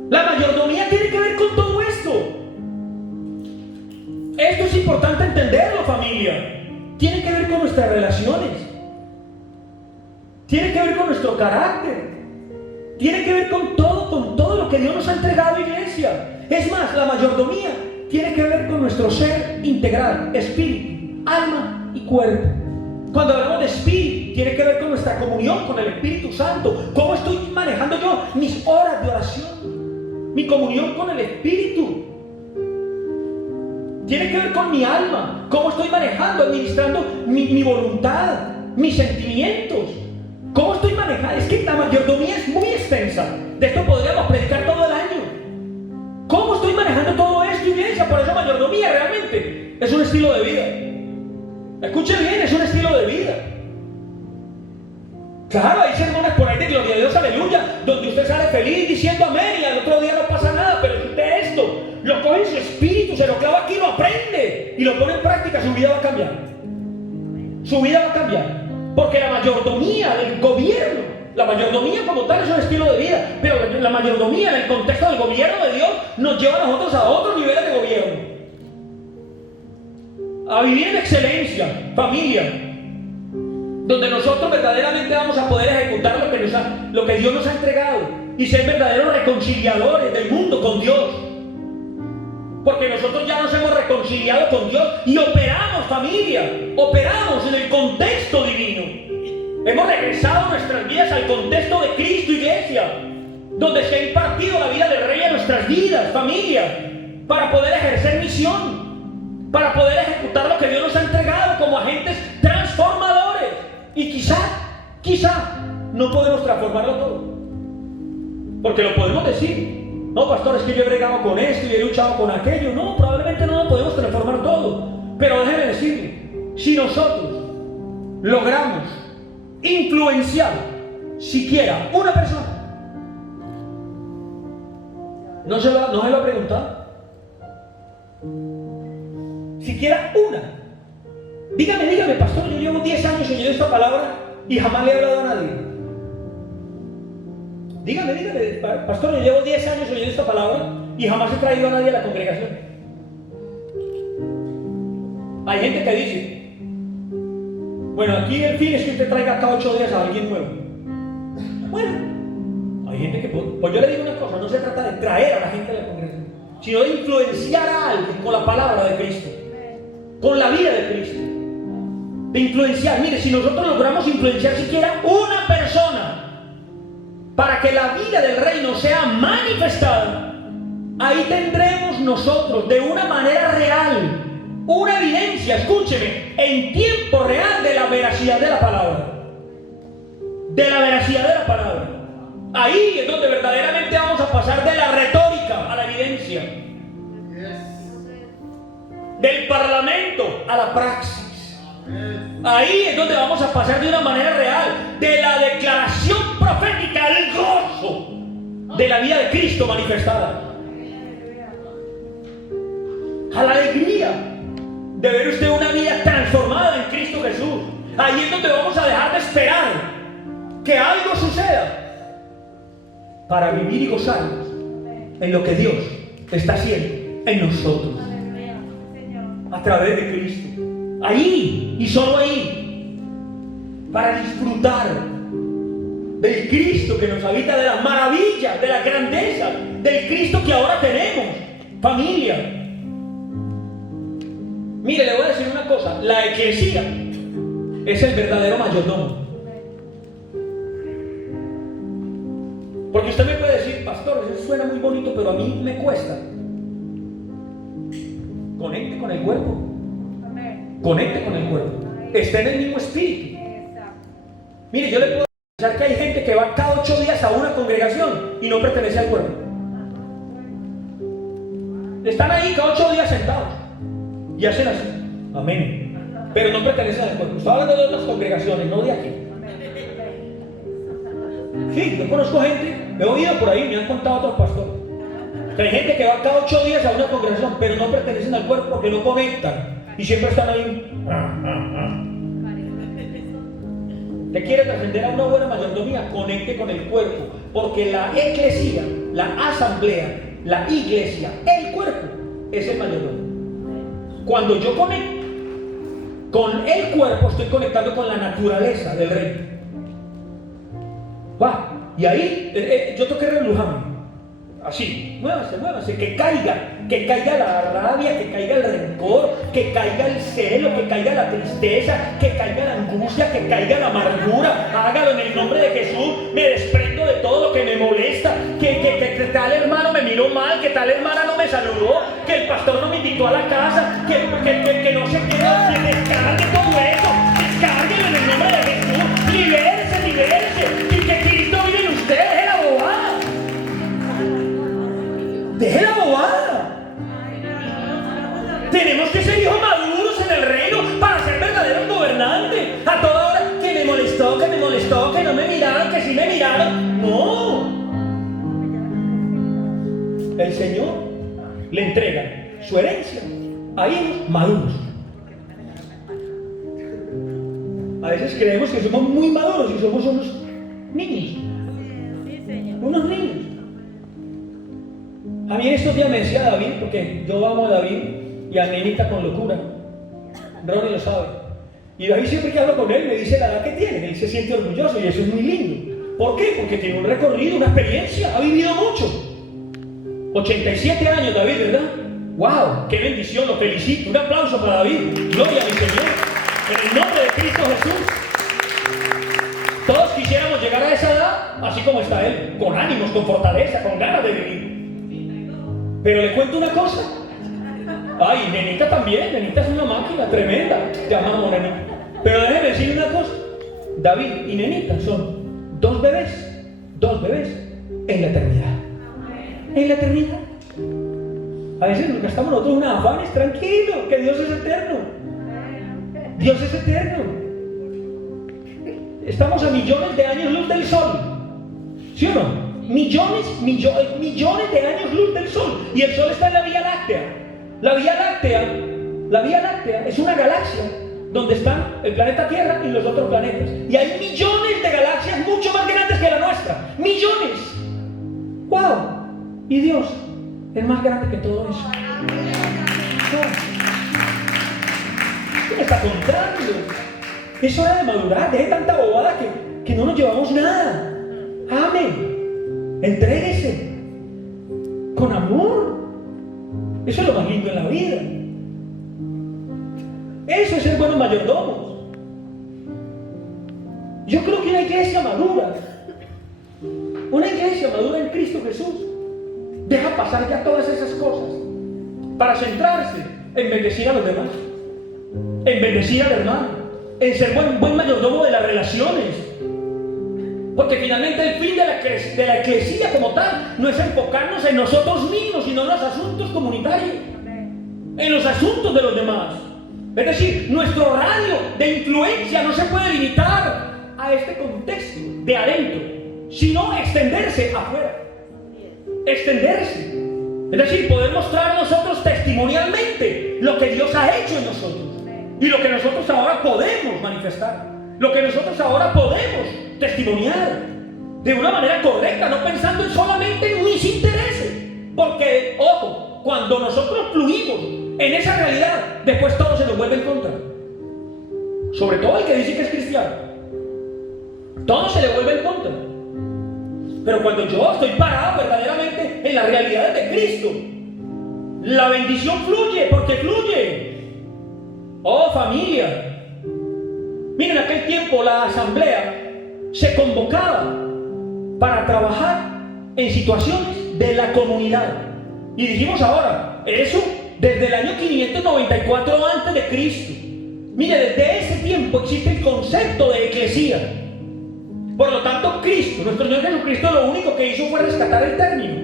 La mayordomía tiene que ver con todo esto. Esto es importante entenderlo, familia. Tiene que ver con nuestras relaciones. Tiene que ver con nuestro carácter. Tiene que ver con todo lo que Dios nos ha entregado, iglesia. Es más, la mayordomía tiene que ver con nuestro ser integral, espíritu, alma y cuerpo. Cuando hablamos de espíritu, tiene que ver con nuestra comunión con el Espíritu Santo. ¿Cómo estoy manejando yo mis horas de oración? Mi comunión con el Espíritu. Tiene que ver con mi alma. ¿Cómo estoy manejando, administrando mi voluntad, mis sentimientos? ¿Cómo estoy manejando? Es que la mayordomía es muy extensa. De esto podríamos predicar todo el año. ¿Cómo estoy manejando todo esto, iglesia? Por eso mayordomía realmente es un estilo de vida. Escuche bien, es un estilo de vida. Claro, hay sermones por ahí de gloria a Dios, aleluya, donde usted sale feliz diciendo amén y al otro día no pasa nada. Pero si usted esto lo coge en su espíritu, se lo clava aquí, lo aprende y lo pone en práctica, su vida va a cambiar. Su vida va a cambiar. Porque la mayordomía del gobierno, la mayordomía como tal es un estilo de vida, pero la mayordomía en el contexto del gobierno de Dios nos lleva a nosotros a otros niveles de gobierno. A vivir en excelencia, familia, donde nosotros verdaderamente vamos a poder ejecutar lo que Dios nos ha entregado y ser verdaderos reconciliadores del mundo con Dios. Porque nosotros ya nos hemos reconciliado con Dios y operamos, familia, operamos en el contexto divino. Hemos regresado nuestras vidas al contexto de Cristo, iglesia, donde se ha impartido la vida del Rey en nuestras vidas, familia, para poder ejercer misión, para poder ejecutar lo que Dios nos ha entregado como agentes transformadores. Y quizá no podemos transformarlo todo, porque lo podemos decir. No, pastor, es que yo he bregado con esto y he luchado con aquello. No, probablemente no lo podemos transformar todo. Pero déjeme decirle, si nosotros logramos influenciar siquiera una persona, ¿no se lo ha preguntado? Siquiera una. Dígame, pastor, yo llevo 10 años oyendo esta palabra y jamás le he hablado a nadie. Dígame, pastor, yo llevo 10 años oyendo esta palabra y jamás he traído a nadie a la congregación. Hay gente que dice, bueno, aquí el fin es que usted traiga cada 8 días a alguien nuevo. Bueno, hay gente que, pues yo le digo una cosa, no se trata de traer a la gente a la congregación, sino de influenciar a alguien con la palabra de Cristo, con la vida de Cristo. De influenciar. Mire, si nosotros logramos influenciar siquiera una persona para que la vida del reino sea manifestada, ahí tendremos nosotros de una manera real una evidencia, escúcheme, en tiempo real de la veracidad de la palabra. De la veracidad de la palabra. Ahí es donde verdaderamente vamos a pasar de la retórica a la evidencia. Del parlamento a la praxis. Ahí es donde vamos a pasar de una manera real de la declaración profética al gozo de la vida de Cristo manifestada. A la alegría de ver usted una vida transformada en Cristo Jesús. Ahí es donde vamos a dejar de esperar que algo suceda para vivir y gozarnos en lo que Dios está haciendo en nosotros a través de Cristo. Ahí y solo ahí, para disfrutar del Cristo que nos habita, de las maravillas, de la grandeza del Cristo que ahora tenemos. Familia, mire, le voy a decir una cosa, la eclesía es el verdadero mayordomo. Porque usted me puede decir, pastor, eso suena muy bonito, pero a mí me cuesta. Conecte con el cuerpo. Conecte con el cuerpo. Esté en el mismo espíritu. Mire, yo le puedo decir que hay gente que va cada 8 días a una congregación y no pertenece al cuerpo. Están ahí cada 8 días sentados y hacen así, amén, pero no pertenecen al cuerpo. Estoy hablando de otras congregaciones, no de aquí. Sí, yo conozco gente, he oído por ahí, me han contado otros pastores, que hay gente que va cada 8 días a una congregación, pero no pertenecen al cuerpo porque no conectan y siempre están ahí. ¿Te quiere trascender a una buena mayordomía? Conecte con el cuerpo, porque la eclesía, la asamblea, la iglesia, el cuerpo es el mayordomo. Cuando yo conecto con el cuerpo, estoy conectando con la naturaleza del reino. Va, y ahí yo toqué relujarme. Así, muévase, que caiga la rabia, que caiga el rencor, que caiga el celo, que caiga la tristeza, que caiga la angustia, que caiga la amargura. Hágalo en el nombre de Jesús. Me desprendo de todo lo que me molesta, que tal hermano me miró mal, que tal hermana no me saludó, que el pastor no me invitó a la casa, que no se quiera, que descargue todo eso, descárguelo en el nombre de Jesús. Libérese, y que Cristo vive en usted. Deje la bobada. Tenemos que ser hijos maduros en el reino para ser verdaderos gobernantes. A toda hora que me molestó, que no me miraron, que sí me miraron. No. El Señor le entrega su herencia a hijos maduros. A veces creemos que somos muy maduros y somos unos niños. Unos niños. A mí en estos días me decía David, porque yo amo a David y a Nenita con locura. Ronnie lo sabe. Y David siempre que hablo con él me dice la edad que tiene. Él se siente orgulloso y eso es muy lindo. ¿Por qué? Porque tiene un recorrido, una experiencia, ha vivido mucho. 87 años David, ¿verdad? ¡Wow! ¡Qué bendición! Lo felicito. Un aplauso para David. Gloria a mi Señor. En el nombre de Cristo Jesús. Todos quisiéramos llegar a esa edad así como está él, con ánimos, con fortaleza, con ganas de vivir. Pero le cuento una cosa. Ay, Nenita también. Nenita es una máquina tremenda. Te amamos, Nenita. Pero déjeme decirle una cosa. David y Nenita son dos bebés en la eternidad. En la eternidad. A veces nos gastamos nosotros unos afanes. Tranquilo, que Dios es eterno. Dios es eterno. Estamos a millones de años luz del sol. ¿Sí o no? Millones de años luz del sol. Y el sol está en la Vía Láctea. La Vía Láctea es una galaxia donde están el planeta Tierra y los otros planetas. Y hay millones de galaxias mucho más grandes que la nuestra. ¡Millones! ¡Wow! Y Dios es más grande que todo eso. ¿Qué me está contando? Es hora de madurar. Deje tanta bobada que no nos llevamos nada. Ame. Entréguese. Con amor. Eso es lo más lindo en la vida. Eso es ser buenos mayordomos. Yo creo que una iglesia madura en Cristo Jesús, deja pasar ya todas esas cosas para centrarse en bendecir a los demás, en bendecir al hermano, en ser buen mayordomo de las relaciones. Porque finalmente el fin de la eclesía como tal no es enfocarnos en nosotros mismos, sino en los asuntos comunitarios, en los asuntos de los demás. Es decir, nuestro radio de influencia no se puede limitar a este contexto de adentro, sino extenderse afuera. Extenderse. Es decir, poder mostrar a nosotros testimonialmente lo que Dios ha hecho en nosotros y lo que nosotros ahora podemos manifestar, lo que nosotros ahora podemos testimoniar de una manera correcta, no pensando solamente en mis intereses. Porque, ojo, cuando nosotros fluimos en esa realidad, después todo se nos vuelve en contra. Sobre todo el que dice que es cristiano, todo se le vuelve en contra. Pero cuando yo estoy parado verdaderamente en las realidades de Cristo, la bendición fluye, porque fluye. Oh, familia, miren, en aquel tiempo la asamblea se convocaba para trabajar en situaciones de la comunidad. Y dijimos ahora, eso desde el año 594 a.C. Mire, desde ese tiempo existe el concepto de eclesía. Por lo tanto, Cristo, nuestro Señor Jesucristo, lo único que hizo fue rescatar el término.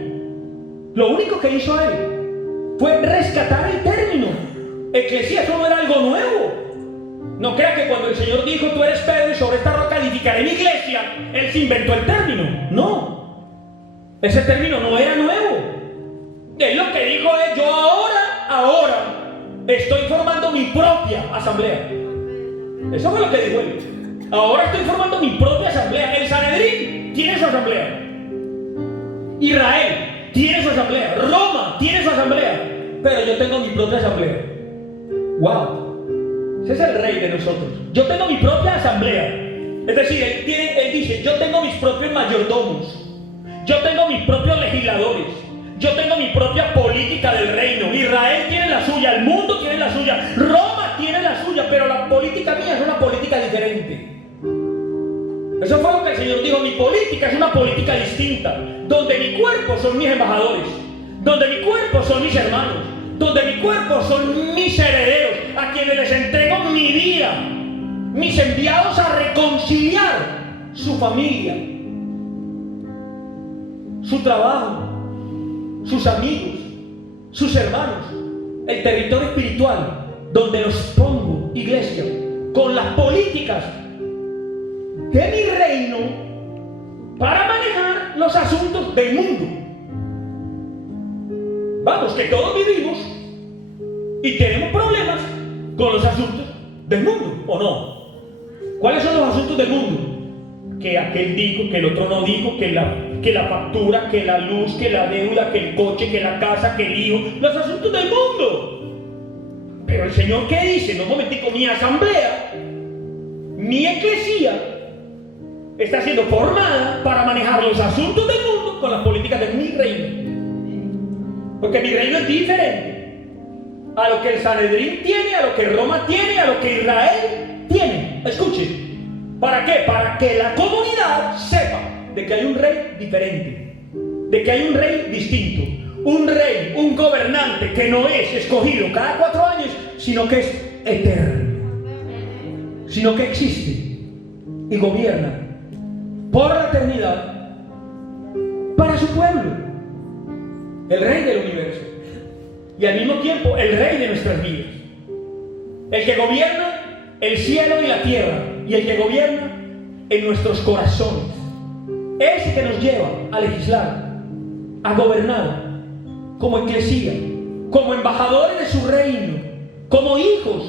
Lo único que hizo Él fue rescatar el término. Eclesía, eso no era algo nuevo. No crea que cuando el Señor dijo, tú eres Pedro y sobre esta roca edificaré mi iglesia, Él se inventó el término. No. Ese término no era nuevo. Él lo que dijo es, yo ahora estoy formando mi propia asamblea. Eso fue lo que dijo Él. Ahora estoy formando mi propia asamblea. El Sanedrín tiene su asamblea. Israel tiene su asamblea. Roma tiene su asamblea. Pero yo tengo mi propia asamblea. ¡Wow! Ese es el rey de nosotros. Yo tengo mi propia asamblea. Es decir, él dice, yo tengo mis propios mayordomos. Yo tengo mis propios legisladores. Yo tengo mi propia política del reino. Israel tiene la suya, el mundo tiene la suya, Roma tiene la suya, pero la política mía es una política diferente. Eso fue lo que el Señor dijo, mi política es una política distinta, donde mi cuerpo son mis embajadores, donde mi cuerpo son mis hermanos, donde mi cuerpo son mis herederos, a quienes les entrego mi vida, mis enviados a reconciliar su familia, su trabajo, sus amigos, sus hermanos, el territorio espiritual, donde los pongo, iglesia, con las políticas de mi reino para manejar los asuntos del mundo. Vamos, que todos vivimos y tenemos problemas con los asuntos del mundo, ¿o no? ¿Cuáles son los asuntos del mundo? Que aquel dijo, que el otro no dijo, que la factura, que la luz, que la deuda, que el coche, que la casa, que el hijo, los asuntos del mundo. Pero el Señor, ¿qué dice? No, un momentico, mi asamblea, mi eclesía está siendo formada para manejar los asuntos del mundo con las políticas de mi reino. Porque mi reino es diferente a lo que el Sanedrín tiene, a lo que Roma tiene, a lo que Israel tiene. Escuche, ¿para qué? Para que la comunidad sepa de que hay un rey diferente, de que hay un rey distinto, un rey, un gobernante que no es escogido cada 4 años, sino que es eterno, sino que existe y gobierna por la eternidad para su pueblo, el rey del universo y al mismo tiempo el rey de nuestras vidas, el que gobierna el cielo y la tierra y el que gobierna en nuestros corazones, ese que nos lleva a legislar, a gobernar como eclesía, como embajadores de su reino, como hijos,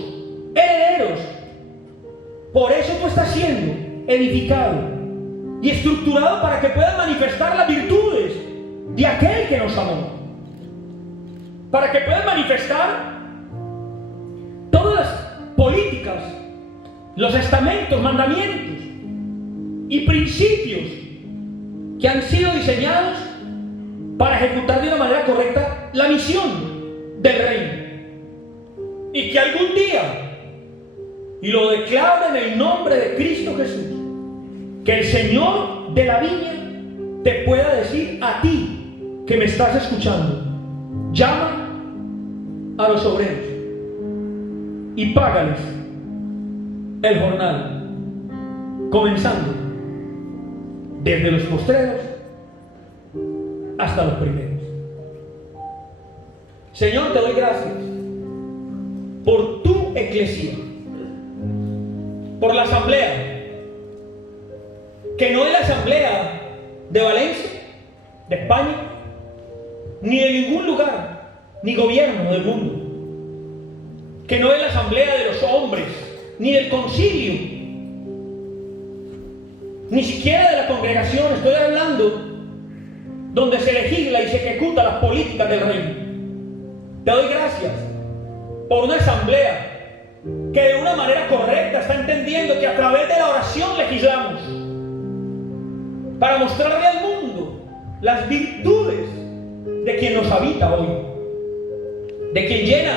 herederos Por eso tú estás siendo edificado y estructurado para que puedas manifestar las virtudes de aquel que nos amó. Para que puedas manifestar todas las políticas, los estamentos, mandamientos y principios que han sido diseñados para ejecutar de una manera correcta la misión del reino. Y que algún día, y lo declaro en el nombre de Cristo Jesús, que el Señor de la viña te pueda decir a ti que me estás escuchando: llama a los obreros y págales el jornal, comenzando desde los postreros hasta los primeros. Señor, te doy gracias por tu eclesia, por la asamblea, que no es la asamblea de Valencia, de España, ni de ningún lugar, ni gobierno del mundo, que no es la asamblea de los hombres, ni del concilio, ni siquiera de la congregación. Estoy hablando donde se legisla y se ejecuta las políticas del reino. Te doy gracias por una asamblea que de una manera correcta está entendiendo que a través de la oración legislamos para mostrarle al mundo las virtudes de quien nos habita hoy, de quien llena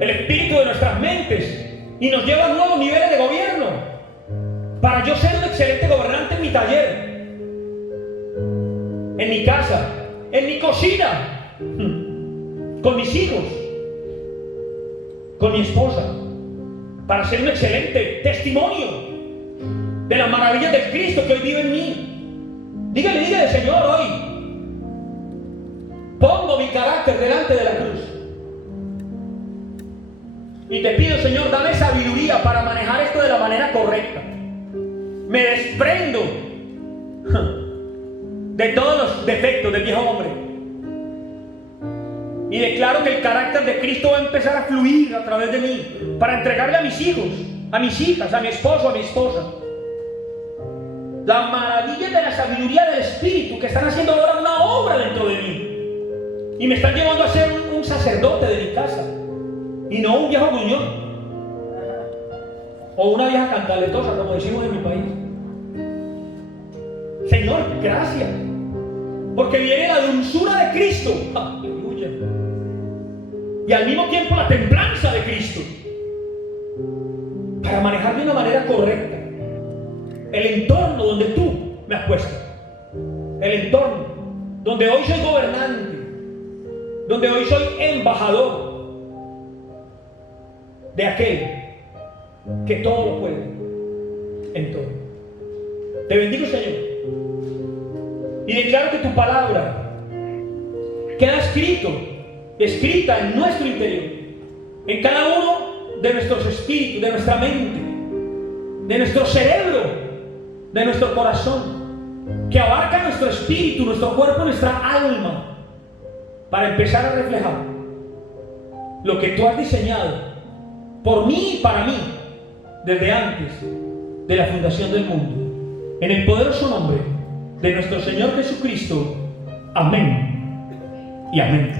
el espíritu de nuestras mentes y nos lleva a nuevos niveles de gobierno, para yo ser un excelente gobernante en mi taller, en mi casa, en mi cocina, con mis hijos, con mi esposa, para ser un excelente testimonio de las maravillas del Cristo que hoy vive en mí. Dígale, Señor, hoy pongo mi carácter delante de la cruz. Y te pido, Señor, dame sabiduría para manejar esto de la manera correcta. Me desprendo de todos los defectos del viejo hombre y declaro que el carácter de Cristo va a empezar a fluir a través de mí para entregarle a mis hijos, a mis hijas, a mi esposo, a mi esposa, la maravilla de la sabiduría del Espíritu, que están haciendo ahora una obra dentro de mí y me están llevando a ser un sacerdote de mi casa y no un viejo gruñón o una vieja cantaletosa, como decimos en mi país. Señor, gracias, porque viene la dulzura de Cristo, aleluya, y al mismo tiempo la templanza de Cristo, para manejar de una manera correcta el entorno donde tú me has puesto, el entorno donde hoy soy gobernante, donde hoy soy embajador de aquel que todo lo puede en todo. Te bendigo, Señor, y declaro que tu palabra queda escrita en nuestro interior, en cada uno de nuestros espíritus, de nuestra mente, de nuestro cerebro, de nuestro corazón, que abarca nuestro espíritu, nuestro cuerpo, nuestra alma, para empezar a reflejar lo que tú has diseñado por mí y para mí desde antes de la fundación del mundo. En el poderoso nombre de nuestro Señor Jesucristo. Amén y amén.